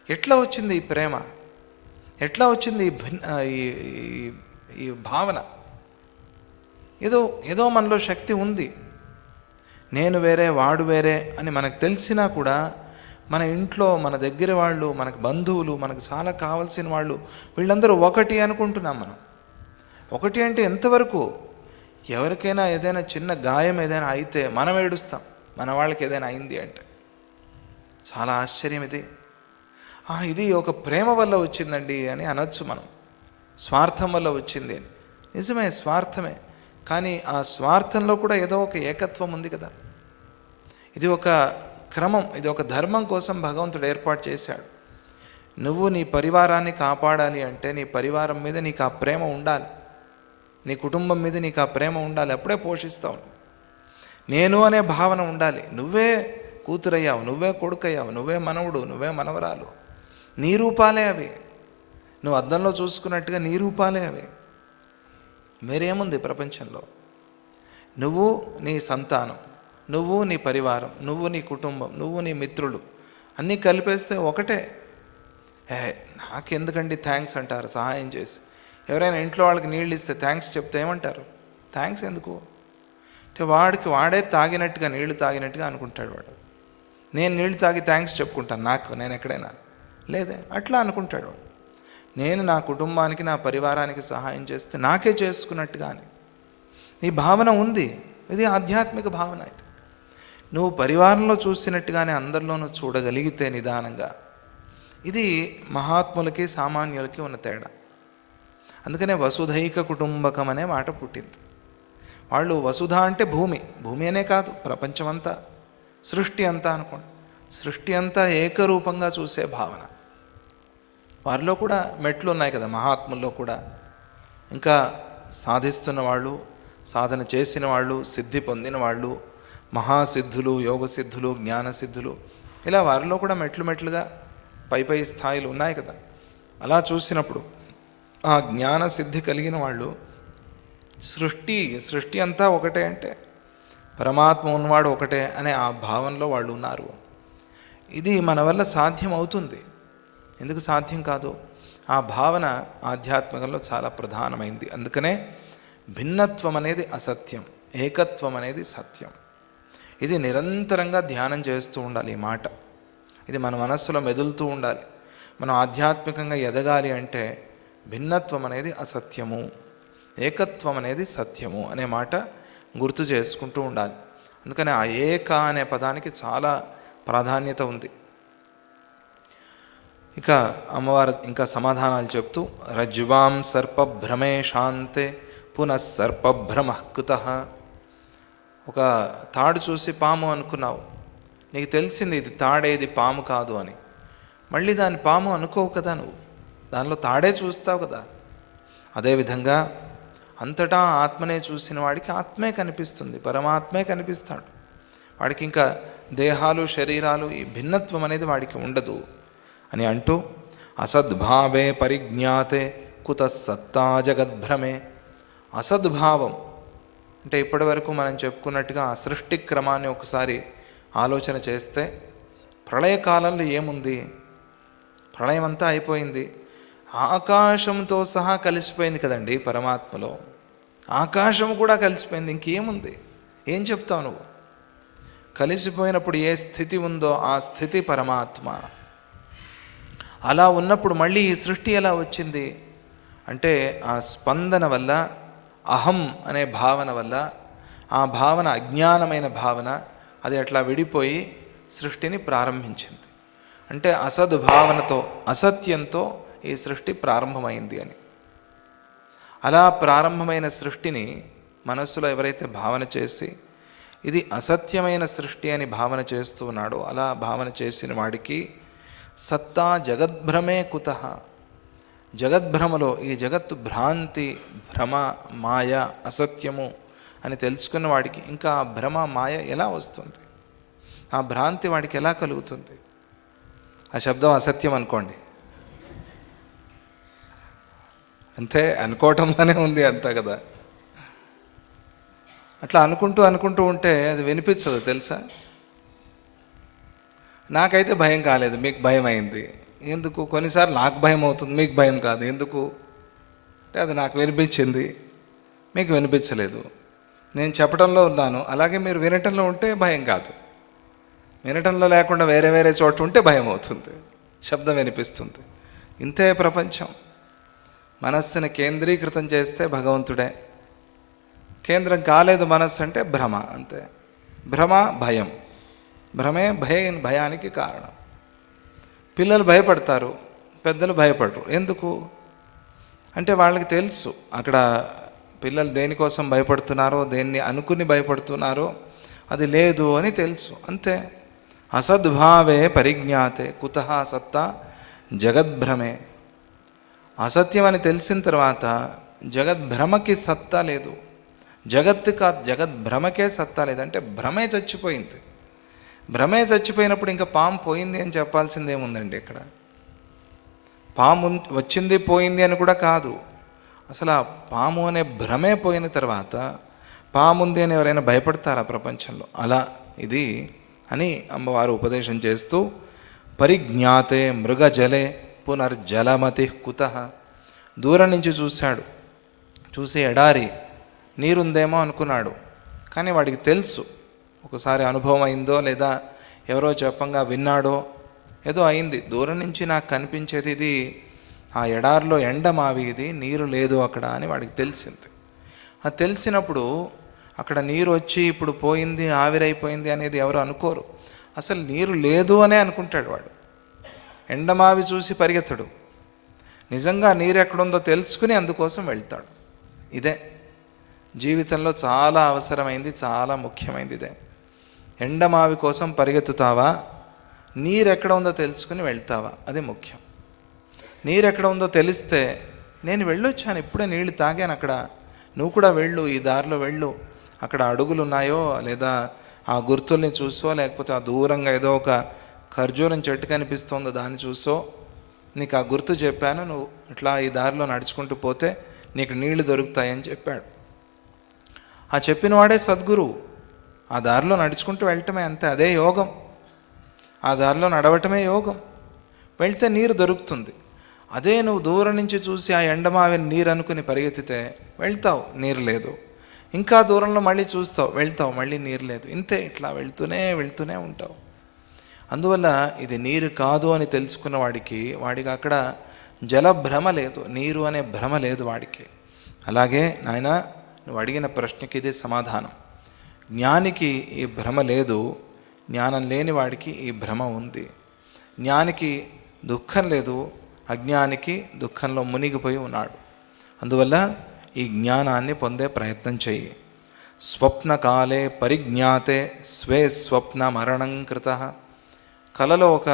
ఎట్లా వచ్చింది ఈ ప్రేమ, ఎట్లా వచ్చింది ఈ భావన? ఏదో ఏదో మనలో శక్తి ఉంది. నేను వేరే వాడు వేరే అని మనకు తెలిసినా కూడా మన ఇంట్లో మన దగ్గర వాళ్ళు, మనకు బంధువులు, మనకు చాలా కావాల్సిన వాళ్ళు, వీళ్ళందరూ ఒకటి అనుకుంటున్నాం మనం. ఒకటి అంటే ఎంతవరకు? ఎవరికైనా ఏదైనా చిన్న గాయం ఏదైనా అయితే మనం ఏడుస్తాం, మన వాళ్ళకి ఏదైనా అయింది అంటే. చాలా ఆశ్చర్యం ఇది. ఇది ఒక ప్రేమ వల్ల వచ్చిందండి అని అనొచ్చు మనం, స్వార్థం వల్ల వచ్చింది అని. నిజమే, స్వార్థమే. కానీ ఆ స్వార్థంలో కూడా ఏదో ఒక ఏకత్వం ఉంది కదా. ఇది ఒక క్రమం, ఇది ఒక ధర్మం కోసం భగవంతుడు ఏర్పాటు చేశాడు. నువ్వు నీ పరివారాన్ని కాపాడాలి అంటే నీ పరివారం మీద నీకు ఆ ప్రేమ ఉండాలి, నీ కుటుంబం మీద నీకు ఆ ప్రేమ ఉండాలి. అప్పుడే పోషిస్తావు. నేను అనే భావన ఉండాలి. నువ్వే కూతురయ్యావు, నువ్వే కొడుకయ్యావు, నువ్వే మనవుడు, నువ్వే మనవరాలు. నీ రూపాలే అవి. నువ్వు అద్దంలో చూసుకున్నట్టుగా నీ రూపాలే అవి. మీరేముంది ప్రపంచంలో? నువ్వు నీ సంతానం, నువ్వు నీ పరివారం, నువ్వు నీ కుటుంబం, నువ్వు నీ మిత్రులు అన్నీ కలిపేస్తే ఒకటే. నాకెందుకండి థ్యాంక్స్ అంటారు సహాయం చేసి. ఎవరైనా ఇంట్లో వాళ్ళకి నీళ్ళు ఇస్తే థ్యాంక్స్ చెప్తే ఏమంటారు? థ్యాంక్స్ ఎందుకు అంటే వాడికి వాడే తాగినట్టుగా, నీళ్లు తాగినట్టుగా అనుకుంటాడు వాడు. నేను నీళ్లు తాగి థ్యాంక్స్ చెప్పుకుంటాను నాకు, నేను ఎక్కడైనా లేదే అట్లా అనుకుంటాడు వాడు. నేను నా కుటుంబానికి, నా పరివారానికి సహాయం చేస్తే నాకే చేసుకున్నట్టుగా అని ఈ భావన ఉంది. ఇది ఆధ్యాత్మిక భావన. ఇది నువ్వు పరివారంలో చూసినట్టుగానే అందరిలోనూ చూడగలిగితే నిదానంగా, ఇది మహాత్ములకి సామాన్యులకి ఉన్న తేడా. అందుకనే వసుధైక కుటుంబకం అనే మాట పుట్టింది. వాళ్ళు వసుధ అంటే భూమి, భూమి అనే కాదు, ప్రపంచమంతా, సృష్టి అంతా అనుకోండి. సృష్టి అంతా ఏకరూపంగా చూసే భావన. వారిలో కూడా మెట్లు ఉన్నాయి కదా, మహాత్ముల్లో కూడా. ఇంకా సాధిస్తున్న వాళ్ళు, సాధన చేసిన వాళ్ళు, సిద్ధి పొందిన వాళ్ళు, మహాసిద్ధులు, యోగసిద్ధులు, జ్ఞానసిద్ధులు, ఇలా వారిలో కూడా మెట్లు మెట్లుగా పై స్థాయిలు ఉన్నాయి కదా. అలా చూసినప్పుడు ఆ జ్ఞానసిద్ధి కలిగిన వాళ్ళు సృష్టి అంతా ఒకటే అంటే పరమాత్మ ఉన్నవాడు ఒకటే అనే ఆ భావనలో వాళ్ళు ఉన్నారు. ఇది మన వల్ల సాధ్యం అవుతుంది. ఎందుకు సాధ్యం కాదు? ఆ భావన ఆధ్యాత్మికంలో చాలా ప్రధానమైంది. అందుకనే భిన్నత్వం అనేది అసత్యం, ఏకత్వం అనేది సత్యం. ఇది నిరంతరంగా ధ్యానం చేస్తూ ఉండాలి. ఈ మాట ఇది మన మనస్సులో మెదులుతూ ఉండాలి. మనం ఆధ్యాత్మికంగా ఎదగాలి అంటే భిన్నత్వం అనేది అసత్యము, ఏకత్వం అనేది సత్యము అనే మాట గుర్తు చేసుకుంటూ ఉండాలి. అందుకని ఆ ఏక అనే పదానికి చాలా ప్రాధాన్యత ఉంది. ఇక అమ్మవారు ఇంకా సమాధానాలు చెప్తూ, రజ్వాం సర్పభ్రమే శాంతే పునఃసర్పభ్రమః కుతః. ఒక తాడు చూసి పాము అనుకున్నావు, నీకు తెలిసింది ఇది తాడే, ఇది పాము కాదు అని. మళ్ళీ దాని పాము అనుకోవు కదా, నువ్వు దానిలో తాడే చూస్తావు కదా. అదేవిధంగా అంతటా ఆత్మనే చూసిన వాడికి ఆత్మే కనిపిస్తుంది, పరమాత్మే కనిపిస్తాడు. వాడికి ఇంకా దేహాలు, శరీరాలు, ఈ భిన్నత్వం అనేది వాడికి ఉండదు అని అంటూ, అసద్భావే పరిజ్ఞాతే కుతసత్తా జగద్భ్రమే. అసద్భావం అంటే ఇప్పటి వరకు మనం చెప్పుకున్నట్టుగా ఆ సృష్టి క్రమాన్ని ఒకసారి ఆలోచన చేస్తే, ప్రళయకాలంలో ఏముంది? ప్రళయం అంతా అయిపోయింది, ఆకాశంతో సహా కలిసిపోయింది కదండి పరమాత్మలో. ఆకాశం కూడా కలిసిపోయింది, ఇంకేముంది? ఏం చెప్తావు నువ్వు? కలిసిపోయినప్పుడు ఏ స్థితి ఉందో ఆ స్థితి పరమాత్మ. అలా ఉన్నప్పుడు మళ్ళీ ఈ సృష్టి ఎలా వచ్చింది అంటే ఆ స్పందన వల్ల, అహం అనే భావన వల్ల. ఆ భావన అజ్ఞానమైన భావన, అది అట్లా విడిపోయి సృష్టిని ప్రారంభించింది. అంటే అసద్భావనతో, అసత్యంతో ఈ సృష్టి ప్రారంభమైంది అని. అలా ప్రారంభమైన సృష్టిని మనస్సులో ఎవరైతే భావన చేసి ఇది అసత్యమైన సృష్టి అని భావన చేస్తూ ఉన్నాడో, అలా భావన చేసిన వాడికి సత్తా జగద్భ్రమే కుతః. జగద్భ్రమలో, ఈ జగత్తు భ్రాంతి, భ్రమ, మాయ, అసత్యము అని తెలుసుకున్న వాడికి ఇంకా ఆ భ్రమ, మాయ ఎలా వస్తుంది? ఆ భ్రాంతి వాడికి ఎలా కలుగుతుంది? ఆ శబ్దం అసత్యం అనుకోండి, అంతే, అనుకోవటంలోనే ఉంది అంతా కదా. అట్లా అనుకుంటూ అనుకుంటూ ఉంటే అది వినిపించదు తెలుసా. నాకైతే భయం కాలేదు, మీకు భయం అయింది ఎందుకు? కొన్నిసార్లు నాకు భయం అవుతుంది, మీకు భయం కాదు ఎందుకు అంటే అది నాకు వినిపించింది, మీకు వినిపించలేదు. నేను చెప్పడంలో ఉన్నాను, అలాగే మీరు వినటంలో ఉంటే భయం కాదు. వినటంలో లేకుండా వేరే వేరే చోట ఉంటే భయం అవుతుంది, శబ్దం వినిపిస్తుంది. ఇంతే ప్రపంచం. మనస్సుని కేంద్రీకృతం చేస్తే భగవంతుడే. కేంద్రం కాలేదు మనస్సు అంటే భ్రమ, అంతే. భ్రమ భయం, భ్రమే భయానికి కారణం. పిల్లలు భయపడతారు, పెద్దలు భయపడరు. ఎందుకు అంటే వాళ్ళకి తెలుసు అక్కడ పిల్లలు దేనికోసం భయపడుతున్నారో, దేన్ని అనుకుని భయపడుతున్నారో అది లేదు అని తెలుసు, అంతే. అసద్భావే పరిజ్ఞాతే కుతః సత్తా జగద్భ్రమే. అసత్యం అని తెలిసిన తర్వాత జగద్భ్రమకి సత్తా లేదు. జగద్భ్రమకే సత్తా లేదంటే భ్రమే చచ్చిపోయింది. భ్రమే చచ్చిపోయినప్పుడు ఇంకా పాము పోయింది అని చెప్పాల్సింది ఏముందండి ఇక్కడ? పాము వచ్చింది పోయింది అని కూడా కాదు, అసలు ఆ పాము అనే భ్రమే పోయిన తర్వాత పాముంది అని ఎవరైనా భయపడతారా ప్రపంచంలో? అలా ఇది అని అమ్మవారు ఉపదేశం చేస్తూ, పరిజ్ఞాతే మృగజలే పునర్జలమతి కుతః. దూరం నుంచి చూశాడు, చూసి ఎడారి నీరుందేమో అనుకున్నాడు, కానీ వాడికి తెలుసు, ఒకసారి అనుభవం అయిందో లేదా ఎవరో చెప్పంగా విన్నాడో ఏదో అయింది, దూరం నుంచి నాకు కనిపించేది ఇది ఆ ఎడారిలో ఎండమావి, ఇది నీరు లేదు అక్కడ అని వాడికి తెలిసింది. అది తెలిసినప్పుడు అక్కడ నీరు వచ్చి ఇప్పుడు పోయింది, ఆవిరైపోయింది అనేది ఎవరు అనుకోరు. అసలు నీరు లేదు అనే అనుకుంటాడు వాడు. ఎండమావి చూసి పరిగెత్తడు, నిజంగా నీరు ఎక్కడుందో తెలుసుకుని అందుకోసం వెళ్తాడు. ఇదే జీవితంలో చాలా అవసరమైంది, చాలా ముఖ్యమైనది ఇదే. ఎండమావి కోసం పరిగెత్తుతావా, నీరు ఎక్కడ ఉందో తెలుసుకుని వెళ్తావా, అది ముఖ్యం. నీరు ఎక్కడ ఉందో తెలిస్తే నేను వెళ్ళొచ్చాను, ఇప్పుడే నీళ్ళు తాగాను అక్కడ, నువ్వు కూడా వెళ్ళు, ఈ దారిలో వెళ్ళు, అక్కడ అడుగులు ఉన్నాయో లేదా ఆ గుర్తుల్ని చూసో, లేకపోతే ఆ దూరంగా ఏదో ఒక ఖర్జూరం చెట్టు కనిపిస్తుందో దాన్ని చూసో నీకు ఆ గుర్తు చెప్పాను, నువ్వు ఇట్లా ఈ దారిలో నడుచుకుంటూ పోతే నీకు నీళ్లు దొరుకుతాయని చెప్పాడు. ఆ చెప్పిన వాడే సద్గురువు. ఆ దారిలో నడుచుకుంటూ వెళ్ళటమే, అంతే, అదే యోగం. ఆ దారిలో నడవటమే యోగం. వెళ్తే నీరు దొరుకుతుంది. అదే నువ్వు దూరం నుంచి చూసి ఆ ఎండమావిని నీరు అనుకుని పరిగెత్తితే వెళ్తావు, నీరు లేదు. ఇంకా దూరంలో మళ్ళీ చూస్తావు, వెళ్తావు, మళ్ళీ నీరు లేదు. ఇంతే, ఇట్లా వెళ్తూనే ఉంటావు. అందువల్ల ఇది నీరు కాదు అని తెలుసుకున్న వాడికి అక్కడ జలభ్రమ లేదు, నీరు అనే భ్రమ లేదు వాడికి. అలాగే నాయన నువ్వు అడిగిన ప్రశ్నకి ఇదే సమాధానం. జ్ఞానికి ఈ భ్రమ లేదు, జ్ఞానం లేని వాడికి ఈ భ్రమ ఉంది. జ్ఞానికి దుఃఖం లేదు, అజ్ఞానికి దుఃఖంలో మునిగిపోయి ఉన్నాడు. అందువల్ల ఈ జ్ఞానాన్ని పొందే ప్రయత్నం చెయ్యి. స్వప్నకాలే పరిజ్ఞాతే స్వే స్వప్న మరణం కృతః. కలలో ఒక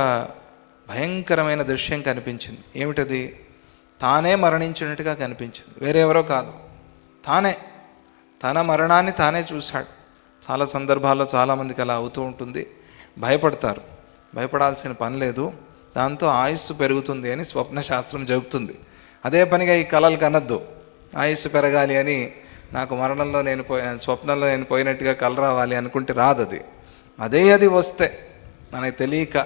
భయంకరమైన దృశ్యం కనిపించింది. ఏమిటది? తానే మరణించినట్టుగా కనిపించింది, వేరెవరో కాదు, తానే. తన మరణాన్ని తానే చూశాడు. చాలా సందర్భాల్లో చాలామందికి అలా అవుతూ ఉంటుంది. భయపడతారు, భయపడాల్సిన పని లేదు, దాంతో ఆయుస్సు పెరుగుతుంది అని స్వప్నశాస్త్రం చెబుతుంది. అదే పనిగా ఈ కలలు కనద్దు, ఆయుస్సు పెరగాలి అని, నాకు మరణంలో స్వప్నంలో నేను పోయినట్టుగా కల రావాలి అనుకుంటే రాదు అది. అది వస్తే మనకి తెలియక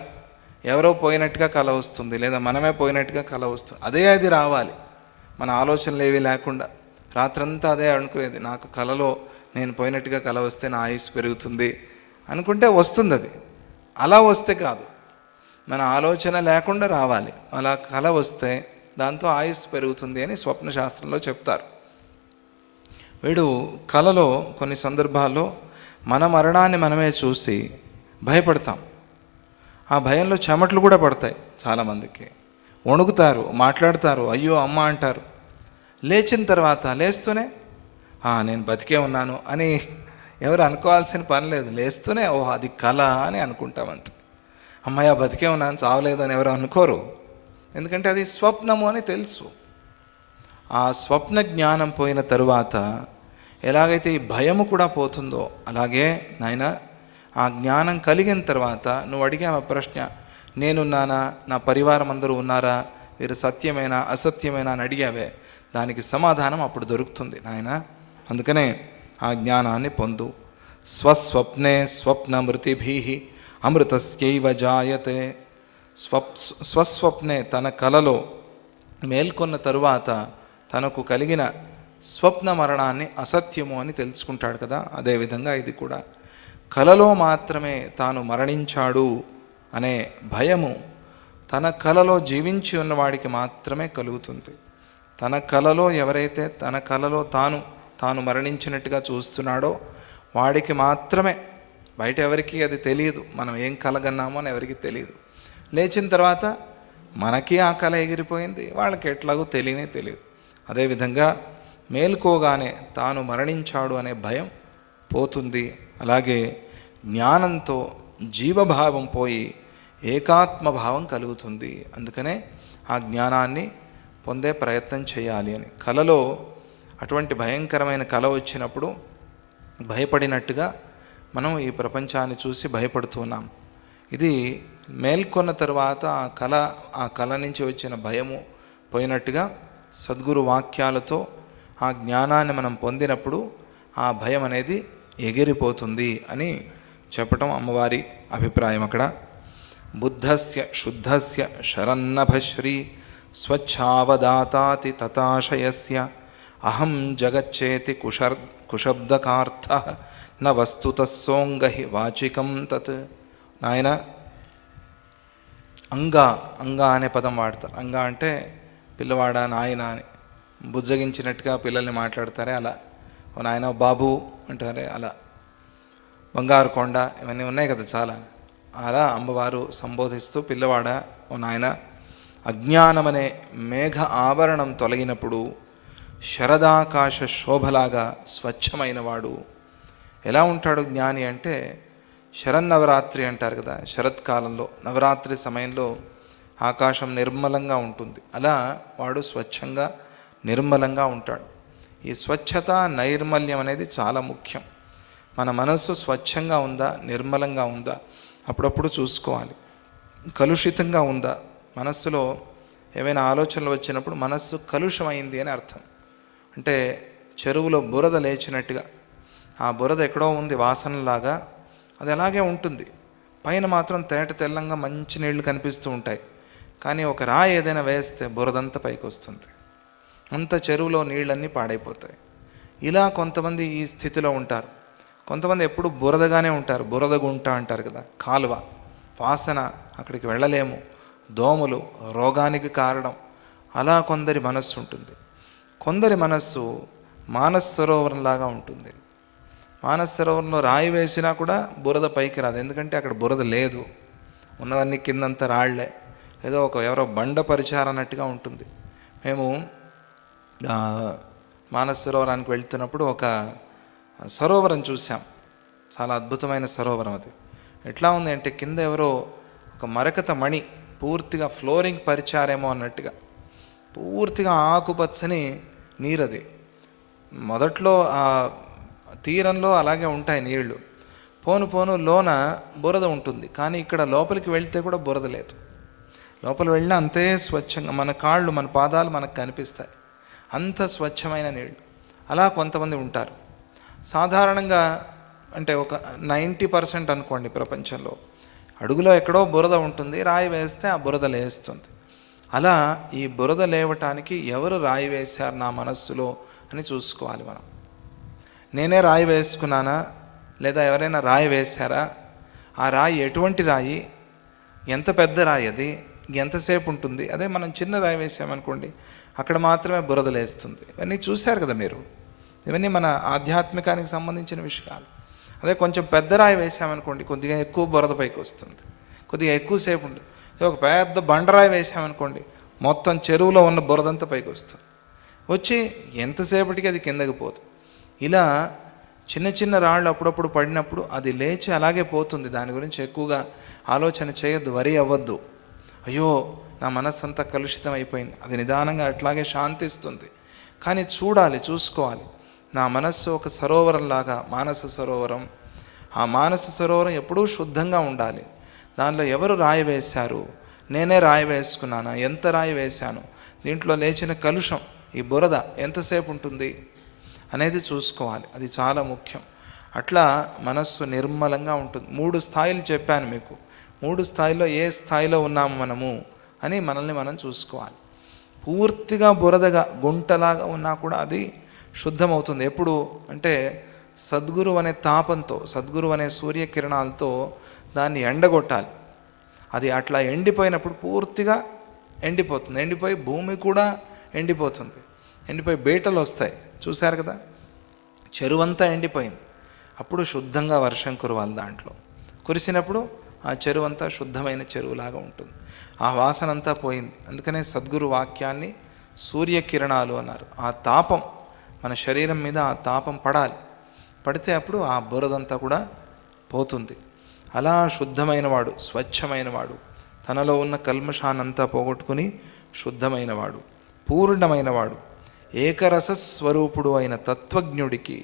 ఎవరో పోయినట్టుగా కల వస్తుంది, లేదా మనమే పోయినట్టుగా కల వస్తుంది. అది రావాలి, మన ఆలోచనలు ఏవి లేకుండా. రాత్రంతా అదే అనుకునేది, నాకు కలలో నేను పోయినట్టుగా కల వస్తే నా ఆయుస్సు పెరుగుతుంది అనుకుంటే వస్తుంది అది. అలా వస్తే కాదు, మన ఆలోచన లేకుండా రావాలి. అలా కల వస్తే దాంతో ఆయుస్సు పెరుగుతుంది అని స్వప్నశాస్త్రంలో చెప్తారు. వీడు కలలో కొన్ని సందర్భాల్లో మన మరణాన్ని మనమే చూసి భయపడతాం. ఆ భయంలో చెమటలు కూడా పడతాయి చాలామందికి, వణుకుతారు, మాట్లాడతారు, అయ్యో అమ్మ అంటారు. లేచిన తర్వాత లేస్తూనే నేను బతికే ఉన్నాను అని ఎవరు అనుకోవాల్సిన పని లేదు. లేస్తూనే అది కళ అని అనుకుంటామంతే. అమ్మాయి బతికే ఉన్నాను, చావలేదు అని ఎవరు అనుకోరు, ఎందుకంటే అది స్వప్నము అని తెలుసు. ఆ స్వప్న జ్ఞానం పోయిన తరువాత ఎలాగైతే ఈ భయము కూడా పోతుందో, అలాగే నాయన ఆ జ్ఞానం కలిగిన తర్వాత నువ్వు అడిగావు ప్రశ్న, నేనున్నానా, నా పరివారం అందరూ ఉన్నారా, వీరు సత్యమేనా అసత్యమేనా అని అడిగావే, దానికి సమాధానం అప్పుడు దొరుకుతుంది నాయన. అందుకనే ఆ జ్ఞానాన్ని పొందు. స్వస్వప్నే స్వప్నమృతిభి అమృతస్యైవ జాయతే. స్వస్వప్నే తన కలలో మేల్కొన్న తరువాత తనకు కలిగిన స్వప్న మరణాన్ని అసత్యము అని తెలుసుకుంటాడు కదా, అదేవిధంగా ఇది కూడా కలలో మాత్రమే తాను మరణించాడు అనే భయము తన కలలో జీవించి ఉన్నవాడికి మాత్రమే కలుగుతుంది. తన కలలో ఎవరైతే తన కలలో తాను మరణించినట్టుగా చూస్తున్నాడో వాడికి మాత్రమే, బయట ఎవరికి అది తెలియదు, మనం ఏం కలగన్నామో అని ఎవరికి తెలియదు. లేచిన తర్వాత మనకి ఆ కళ ఎగిరిపోయింది, వాళ్ళకి ఎట్లాగో తెలియదు. అదేవిధంగా మేల్కోగానే తాను మరణించాడు అనే భయం పోతుంది. అలాగే జ్ఞానంతో జీవభావం పోయి ఏకాత్మభావం కలుగుతుంది. అందుకనే ఆ జ్ఞానాన్ని పొందే ప్రయత్నం చేయాలి అని. కలలో అటువంటి భయంకరమైన కళ వచ్చినప్పుడు భయపడినట్టుగా మనం ఈ ప్రపంచాన్ని చూసి భయపడుతున్నాం. ఇది మేల్కొన్న తర్వాత ఆ కళ నుంచి వచ్చిన భయము పోయినట్టుగా సద్గురు వాక్యాలతో ఆ జ్ఞానాన్ని మనం పొందినప్పుడు ఆ భయం అనేది ఎగిరిపోతుంది అని చెప్పటం అమ్మవారి అభిప్రాయం. అక్కడ బుద్ధస్య శుద్ధస్య శరన్నభశ్రీ స్వచ్ఛావదాతాతి తతాశయస్య అహం జగచ్చేతి కుశబ్దకార్థ న వస్తుతస్సోంగహి వాచికం తత్. నాయన అంగా అనే పదం వాడతారు. అంగా అంటే పిల్లవాడా, నాయన అని బుజ్జగించినట్టుగా పిల్లల్ని మాట్లాడతారే అలా. ఓ నాయన, బాబు అంటారే అలా. బంగారు కొండ ఇవన్నీ ఉన్నాయి కదా చాలా. అలా అమ్మవారు సంబోధిస్తూ పిల్లవాడ, ఓ నాయన, అజ్ఞానమనే మేఘ ఆవరణం తొలగినప్పుడు శరదాకాశ శోభలాగా స్వచ్ఛమైన వాడు ఎలా ఉంటాడు జ్ఞాని అంటే, శరన్నవరాత్రి అంటారు కదా, శరత్కాలంలో నవరాత్రి సమయంలో ఆకాశం నిర్మలంగా ఉంటుంది. అలా వాడు స్వచ్ఛంగా నిర్మలంగా ఉంటాడు. ఈ స్వచ్ఛత నైర్మల్యం అనేది చాలా ముఖ్యం. మన మనస్సు స్వచ్ఛంగా ఉందా, నిర్మలంగా ఉందా అప్పుడప్పుడు చూసుకోవాలి. కలుషితంగా ఉందా, మనస్సులో ఏవైనా ఆలోచనలు వచ్చినప్పుడు మనస్సు కలుషమైంది అని అర్థం. అంటే చెరువులో బురద లేచినట్టుగా ఆ బురద ఎక్కడో ఉంది వాసనలాగా, అది అలాగే ఉంటుంది. పైన మాత్రం తేట తెల్లంగా మంచి నీళ్లు కనిపిస్తూ ఉంటాయి. కానీ ఒక రాయి ఏదైనా వేస్తే బురదంతా పైకి వస్తుంది. అంత చెరువులో నీళ్ళన్నీ పాడైపోతాయి. ఇలా కొంతమంది ఈ స్థితిలో ఉంటారు. కొంతమంది ఎప్పుడు బురదగానే ఉంటారు. బురద గుంట అంటారు కదా, కాలువ వాసన, అక్కడికి వెళ్ళలేము, దోమలు, రోగానికి కారణం. అలా కొందరి మనస్సు ఉంటుంది. కొందరి మనస్సు మానస సరోవరంలాగా ఉంటుంది. మానస సరోవరంలో రాయి వేసినా కూడా బురద పైకి రాదు, ఎందుకంటే అక్కడ బురద లేదు, ఉన్నవన్నీ కిందంతా రాళ్లే, ఏదో ఎవరో బండ పరిచారన్నట్టుగా ఉంటుంది. మేము మానస సరోవరానికి వెళ్తున్నప్పుడు ఒక సరోవరం చూసాం. చాలా అద్భుతమైన సరోవరం అది. ఎట్లా ఉంది అంటే, కింద ఎవరో ఒక మరకత మణి పూర్తిగా ఫ్లోరింగ్ పరిచారేమో అన్నట్టుగా పూర్తిగా ఆకుపచ్చని నీరది. మొదట్లో ఆ తీరంలో అలాగే ఉంటాయి నీళ్లు, పోను పోను లోన బురద ఉంటుంది. కానీ ఇక్కడ లోపలికి వెళ్తే కూడా బురద లేదు. లోపల వెళ్ళినా అంతే స్వచ్ఛంగా మన కాళ్ళు, మన పాదాలు మనకు కనిపిస్తాయి. అంత స్వచ్ఛమైన నీళ్ళు. అలా కొంతమంది ఉంటారు. సాధారణంగా అంటే ఒక 90% అనుకోండి ప్రపంచంలో, అడుగులో ఎక్కడో బురద ఉంటుంది, రాయి వేస్తే ఆ బురద లేస్తుంది. అలా ఈ బురద లేవటానికి ఎవరు రాయి వేశారు నా మనస్సులో అని చూసుకోవాలి మనం. నేనే రాయి వేసుకున్నానా, లేదా ఎవరైనా రాయి వేశారా? ఆ రాయి ఎటువంటి రాయి, ఎంత పెద్ద రాయి, అది ఎంతసేపు ఉంటుంది? అదే మనం చిన్న రాయి వేసామనుకోండి, అక్కడ మాత్రమే బురద లేస్తుంది. ఇవన్నీ చూశారు కదా మీరు. ఇవన్నీ మన ఆధ్యాత్మికానికి సంబంధించిన విషయాలు. అదే కొంచెం పెద్ద రాయి వేసామనుకోండి, కొద్దిగా ఎక్కువ బురద పైకి వస్తుంది, కొద్దిగా ఎక్కువసేపు ఉంటుంది. ఒక పెద్ద బండరాయి వేసామనుకోండి, మొత్తం చెరువులో ఉన్న బురదంతా పైకి వస్తుంది, వచ్చి ఎంతసేపటికి అది కిందకి పోదు. ఇలా చిన్న చిన్న రాళ్ళు అప్పుడప్పుడు పడినప్పుడు అది లేచి అలాగే పోతుంది. దాని గురించి ఎక్కువగా ఆలోచన చేయొద్దు, వరి అవ్వద్దు. అయ్యో నా మనస్సు అంతా కలుషితం అయిపోయింది, అది నిదానంగా అట్లాగే శాంతిస్తుంది. కానీ చూసుకోవాలి. నా మనస్సు ఒక సరోవరంలాగా, మానస సరోవరం. ఆ మానస సరోవరం ఎప్పుడూ శుద్ధంగా ఉండాలి. దానిలో ఎవరు రాయి వేశారు, నేనే రాయి వేసుకున్నానా, ఎంత రాయి వేశాను, దీంట్లో లేచిన కలుషం, ఈ బురద ఎంతసేపు ఉంటుంది? అనేది చూసుకోవాలి. అది చాలా ముఖ్యం. అట్లా మనస్సు నిర్మలంగా ఉంటుంది. 3 స్థాయిలు చెప్పాను మీకు. 3 స్థాయిలో ఏ స్థాయిలో ఉన్నాము మనము అని మనల్ని మనం చూసుకోవాలి. పూర్తిగా బురదగా గుంటలాగా ఉన్నా కూడా అది శుద్ధమవుతుంది. ఎప్పుడు అంటే సద్గురు అనే తాపంతో, సద్గురు అనే సూర్యకిరణాలతో దాన్ని ఎండగొట్టాలి. అది అట్లా ఎండిపోయినప్పుడు పూర్తిగా ఎండిపోతుంది. ఎండిపోయి భూమి కూడా ఎండిపోతుంది. ఎండిపోయి బీటలు వస్తాయి. చూశారు కదా, చెరువంతా ఎండిపోయింది. అప్పుడు శుద్ధంగా వర్షం కురవాలి. దాంట్లో కురిసినప్పుడు ఆ చెరువంతా శుద్ధమైన చెరువులాగా ఉంటుంది. ఆ వాసన అంతా పోయింది. అందుకనే సద్గురు వాక్యాన్ని సూర్యకిరణాలు అన్నారు. ఆ తాపం మన శరీరం మీద ఆ తాపం పడాలి. పడితే అప్పుడు ఆ బురదంతా కూడా పోతుంది. అలా శుద్ధమైనవాడు, స్వచ్ఛమైనవాడు, తనలో ఉన్న కల్మషాన్నంతా పోగొట్టుకుని శుద్ధమైనవాడు, పూర్ణమైనవాడు, ఏకరస స్వరూపుడు అయిన తత్వజ్ఞుడికి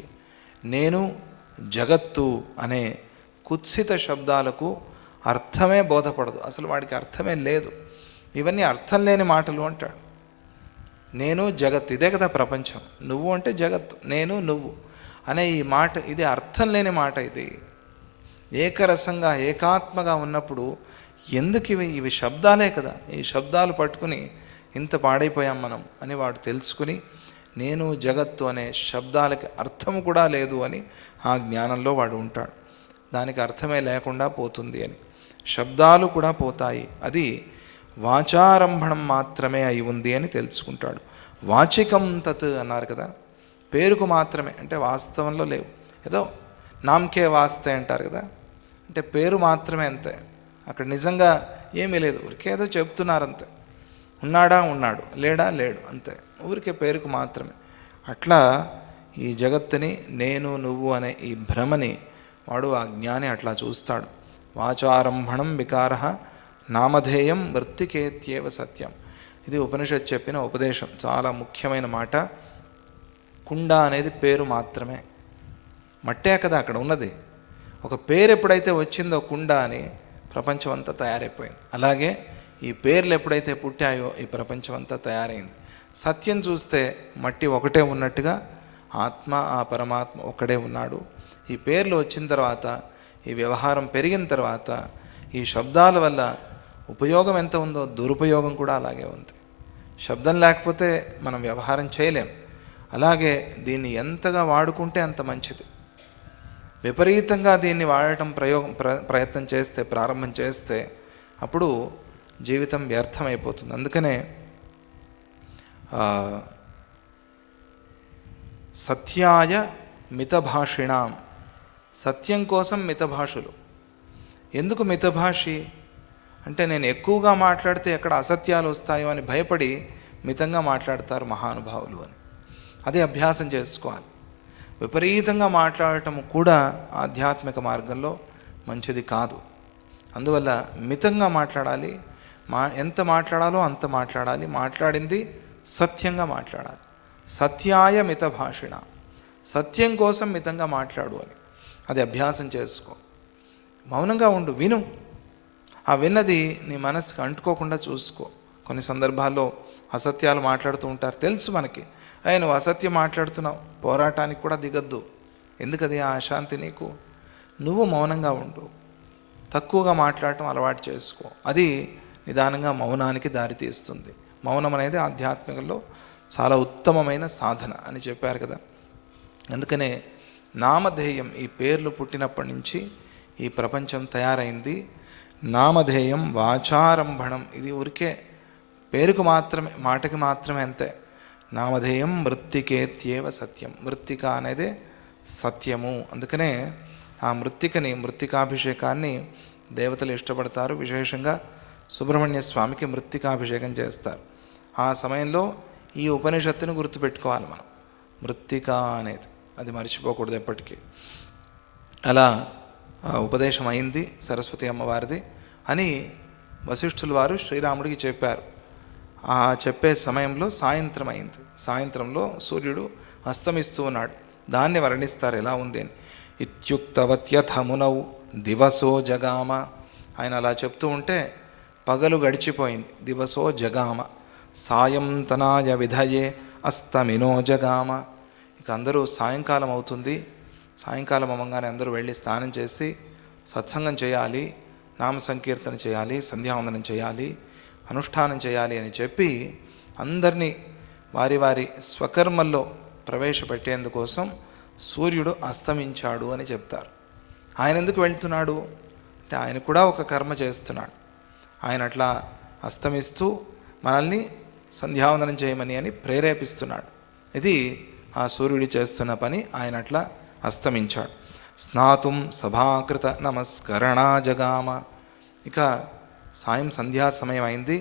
నేను జగత్తు అనే కుత్సిత శబ్దాలకు అర్థమే బోధపడదు. అసలు వాడికి అర్థమే లేదు. ఇవన్నీ అర్థం లేని మాటలు అంటాడు. నేను జగత్, ఇదే కదా ప్రపంచం. నువ్వు అంటే జగత్తు, నేను నువ్వు అనే ఈ మాట, ఇది అర్థం లేని మాట. ఇది ఏకరసంగా ఏకాత్మగా ఉన్నప్పుడు ఎందుకు ఇవి శబ్దాలే కదా, ఈ శబ్దాలు పట్టుకుని ఇంత పాడైపోయాం మనం అని వాడు తెలుసుకుని, నేను జగత్తు అనే శబ్దాలకి అర్థము కూడా లేదు అని ఆ జ్ఞానంలో వాడు ఉంటాడు. దానికి అర్థమే లేకుండా పోతుంది అని. శబ్దాలు కూడా పోతాయి. అది వాచారంభణం మాత్రమే అయి ఉంది అని తెలుసుకుంటాడు. వాచికం తత్ అన్నారు కదా, పేరుకు మాత్రమే, అంటే వాస్తవంలో లేవు. ఏదో నామకే వాస్తే అంటారు కదా, అంటే పేరు మాత్రమే, అంతే. అక్కడ నిజంగా ఏమీ లేదు, ఊరికేదో చెప్తున్నారంతే. ఉన్నాడా ఉన్నాడు, లేడా లేడు, అంతే. ఊరికే పేరుకు మాత్రమే. అట్లా ఈ జగత్తుని నేను నువ్వు అనే ఈ భ్రమని వాడు, ఆ జ్ఞాని అట్లా చూస్తాడు. వాచారంభణం వికార నామధేయం మృత్తికేత్యేవ సత్యం. ఇది ఉపనిషత్ చెప్పిన ఉపదేశం, చాలా ముఖ్యమైన మాట. కుండ అనేది పేరు మాత్రమే, మట్టే కదా అక్కడ ఉన్నది. ఒక పేరు ఎప్పుడైతే వచ్చిందో కుండ అని, ప్రపంచం అంతా తయారైపోయింది. అలాగే ఈ పేర్లు ఎప్పుడైతే పుట్టాయో ఈ ప్రపంచం అంతా తయారైంది. సత్యం చూస్తే మట్టి ఒకటే ఉన్నట్టుగా ఆత్మ, ఆ పరమాత్మ ఒక్కడే ఉన్నాడు. ఈ పేర్లు వచ్చిన తర్వాత, ఈ వ్యవహారం పెరిగిన తర్వాత, ఈ శబ్దాల వల్ల ఉపయోగం ఎంత ఉందో దురుపయోగం కూడా అలాగే ఉంది. శబ్దం లేకపోతే మనం వ్యవహారం చేయలేం. అలాగే దీన్ని ఎంతగా వాడుకుంటే అంత మంచిది. విపరీతంగా దీన్ని వాడటం ప్రయత్నం చేస్తే, ప్రారంభం చేస్తే అప్పుడు జీవితం వ్యర్థమైపోతుంది. అందుకనే సత్యాయ మితభాషిణాం, సత్యం కోసం మితభాషులు. ఎందుకు మితభాషి అంటే, నేను ఎక్కువగా మాట్లాడితే ఎక్కడ అసత్యాలు వస్తాయో అని భయపడి మితంగా మాట్లాడతారు మహానుభావులు అని. అదే అభ్యాసం చేసుకోవాలి. విపరీతంగా మాట్లాడటం కూడా ఆధ్యాత్మిక మార్గంలో మంచిది కాదు. అందువల్ల మితంగా మాట్లాడాలి. ఎంత మాట్లాడాలో అంత మాట్లాడాలి. మాట్లాడింది సత్యంగా మాట్లాడాలి. సత్యాయ మిత భాషిణ, సత్యం కోసం మితంగా మాట్లాడు అని. అది అభ్యాసం చేసుకో. మౌనంగా ఉండు, విను. ఆ విన్నది నీ మనసుకు అంటుకోకుండా చూసుకో. కొన్ని సందర్భాల్లో అసత్యాలు మాట్లాడుతూ ఉంటారు, తెలుసు మనకి. నువ్వు అసత్యం మాట్లాడుతున్నావు, పోరాటానికి కూడా దిగద్దు. ఎందుకది ఆ అశాంతి నీకు? నువ్వు మౌనంగా ఉండు. తక్కువగా మాట్లాడటం అలవాటు చేసుకో. అది నిదానంగా మౌనానికి దారితీస్తుంది. మౌనం అనేది ఆధ్యాత్మికంలో చాలా ఉత్తమమైన సాధన అని చెప్పారు కదా. అందుకనే నామధేయం, ఈ పేర్లు పుట్టినప్పటి నుంచి ఈ ప్రపంచం తయారైంది. నామధేయం వాచారంభణం, ఇది ఊరికే పేరుకు మాత్రమే, మాటకి మాత్రమే, అంతే. నామధేయం మృత్తికేత్యేవ సత్యం, మృత్తిక అనేది సత్యము. అందుకనే ఆ మృత్తికని, మృత్తికాభిషేకాన్ని దేవతలు ఇష్టపడతారు. విశేషంగా సుబ్రహ్మణ్య స్వామికి మృత్తికాభిషేకం చేస్తారు. ఆ సమయంలో ఈ ఉపనిషత్తును గుర్తుపెట్టుకోవాలి మనం. మృత్తిక అనేది అది మర్చిపోకూడదు ఎప్పటికీ. అలా ఉపదేశం అయింది సరస్వతి అమ్మవారిది అని వశిష్ఠుల వారు శ్రీరాముడికి చెప్పారు. ఆ చెప్పే సమయంలో సాయంత్రం అయింది. సాయంత్రంలో సూర్యుడు అస్తమిస్తూ ఉన్నాడు. దాన్ని వర్ణిస్తారు ఎలా ఉంది అని. ఇత్యుక్తవత్యథమునౌ దివసో జగామ. ఆయన అలా చెప్తూ ఉంటే పగలు గడిచిపోయింది. దివసో జగామ సాయం తనాయ విధయే అస్తమినో జగామ. ఇక అందరూ సాయంకాలం అవుతుంది, సాయంకాలం అవ్వగానే అందరూ వెళ్ళి స్నానం చేసి సత్సంగం చేయాలి, నామ సంకీర్తన చేయాలి, సంధ్యావందనం చేయాలి, అనుష్ఠానం చేయాలి అని చెప్పి అందరినీ వారి వారి స్వకర్మల్లో ప్రవేశపెట్టేందుకోసం సూర్యుడు అస్తమించాడు అని చెప్తారు. ఆయన ఎందుకు వెళ్తున్నాడు అంటే ఆయన కూడా ఒక కర్మ చేస్తున్నాడు. ఆయన అట్లా అస్తమిస్తూ మనల్ని సంధ్యావందనం చేయమని అని ప్రేరేపిస్తున్నాడు. ఇది ఆ సూర్యుడు చేస్తున్న పని. ఆయన అట్లా అస్తమించాడు. స్నాతుం సభాకృత నమస్కరణా జగామ. ఇక సాయం సంధ్యా సమయం అయింది,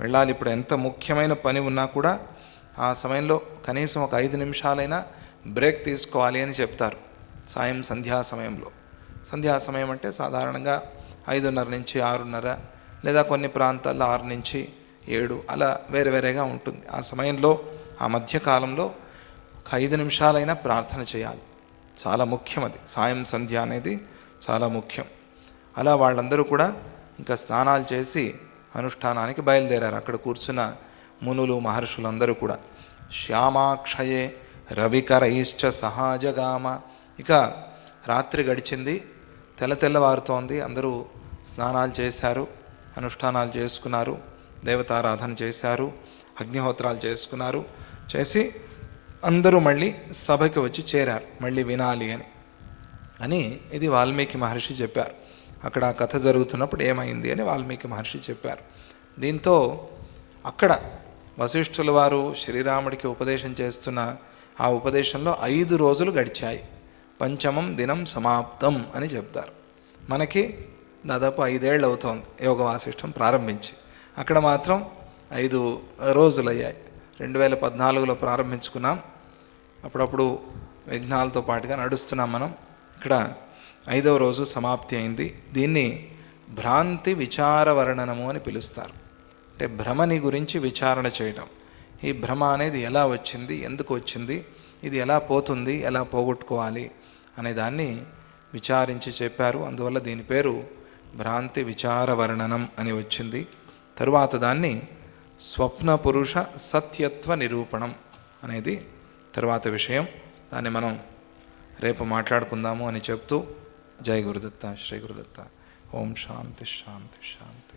వెళ్ళాలి. ఇప్పుడు ఎంత ముఖ్యమైన పని ఉన్నా కూడా ఆ సమయంలో కనీసం ఒక 5 నిమిషాలైనా బ్రేక్ తీసుకోవాలి అని చెప్తారు. సాయం సంధ్యా సమయంలో, సంధ్యా సమయం అంటే సాధారణంగా 5:30 నుంచి 6:30, లేదా కొన్ని ప్రాంతాల్లో 6 నుంచి 7 అలా వేరే వేరేగా ఉంటుంది. ఆ సమయంలో, ఆ మధ్యకాలంలో ఒక 5 నిమిషాలైనా ప్రార్థన చేయాలి. చాలా ముఖ్యం అది. సాయం సంధ్య అనేది చాలా ముఖ్యం. అలా వాళ్ళందరూ కూడా ఇంకా స్నానాలు చేసి అనుష్ఠానానికి బయలుదేరారు. అక్కడ కూర్చున్న మునులు మహర్షులందరూ కూడా. శ్యామాక్షయే రవికరైశ్చ సహాజగామ. ఇక రాత్రి గడిచింది, తెల్లవారుతోంది. అందరూ స్నానాలు చేశారు, అనుష్ఠానాలు చేసుకున్నారు, దేవతారాధన చేశారు, అగ్నిహోత్రాలు చేసుకున్నారు. చేసి అందరూ మళ్ళీ సభకి వచ్చి చేరారు, మళ్ళీ వినాలి అని ఇది వాల్మీకి మహర్షి చెప్పారు. అక్కడ ఆ కథ జరుగుతున్నప్పుడు ఏమైంది అని వాల్మీకి మహర్షి చెప్పారు. దీంతో అక్కడ వశిష్ఠుల వారు శ్రీరాముడికి ఉపదేశం చేస్తున్న ఆ ఉపదేశంలో 5 రోజులు గడిచాయి. పంచమం దినం సమాప్తం అని చెప్తారు. మనకి దాదాపు 5 ఏళ్ళు అవుతోంది యోగ వాసిష్టం ప్రారంభించి. అక్కడ మాత్రం 5 రోజులు అయ్యాయి. 2014లో ప్రారంభించుకున్నాం. అప్పుడప్పుడు విఘ్నాలతో పాటుగా నడుస్తున్నాం మనం. ఇక్కడ 5వ రోజు సమాప్తి అయింది. దీన్ని భ్రాంతి విచార వర్ణనము అని పిలుస్తారు. అంటే భ్రమని గురించి విచారణ చేయటం. ఈ భ్రమ అనేది ఎలా వచ్చింది, ఎందుకు వచ్చింది, ఇది ఎలా పోతుంది, ఎలా పోగొట్టుకోవాలి అనే దాన్ని విచారించి చెప్పారు. అందువల్ల దీని పేరు భ్రాంతి విచార వర్ణనం అని వచ్చింది. తరువాత దాన్ని స్వప్న పురుష సత్యత్వ నిరూపణం అనేది తరువాత విషయం. దాన్ని మనం రేపు మాట్లాడుకుందాము అని చెప్తూ, జై గురుదత్త, శ్రీ గురుదత్త. ఓం శాంతి శాంతి శాంతి.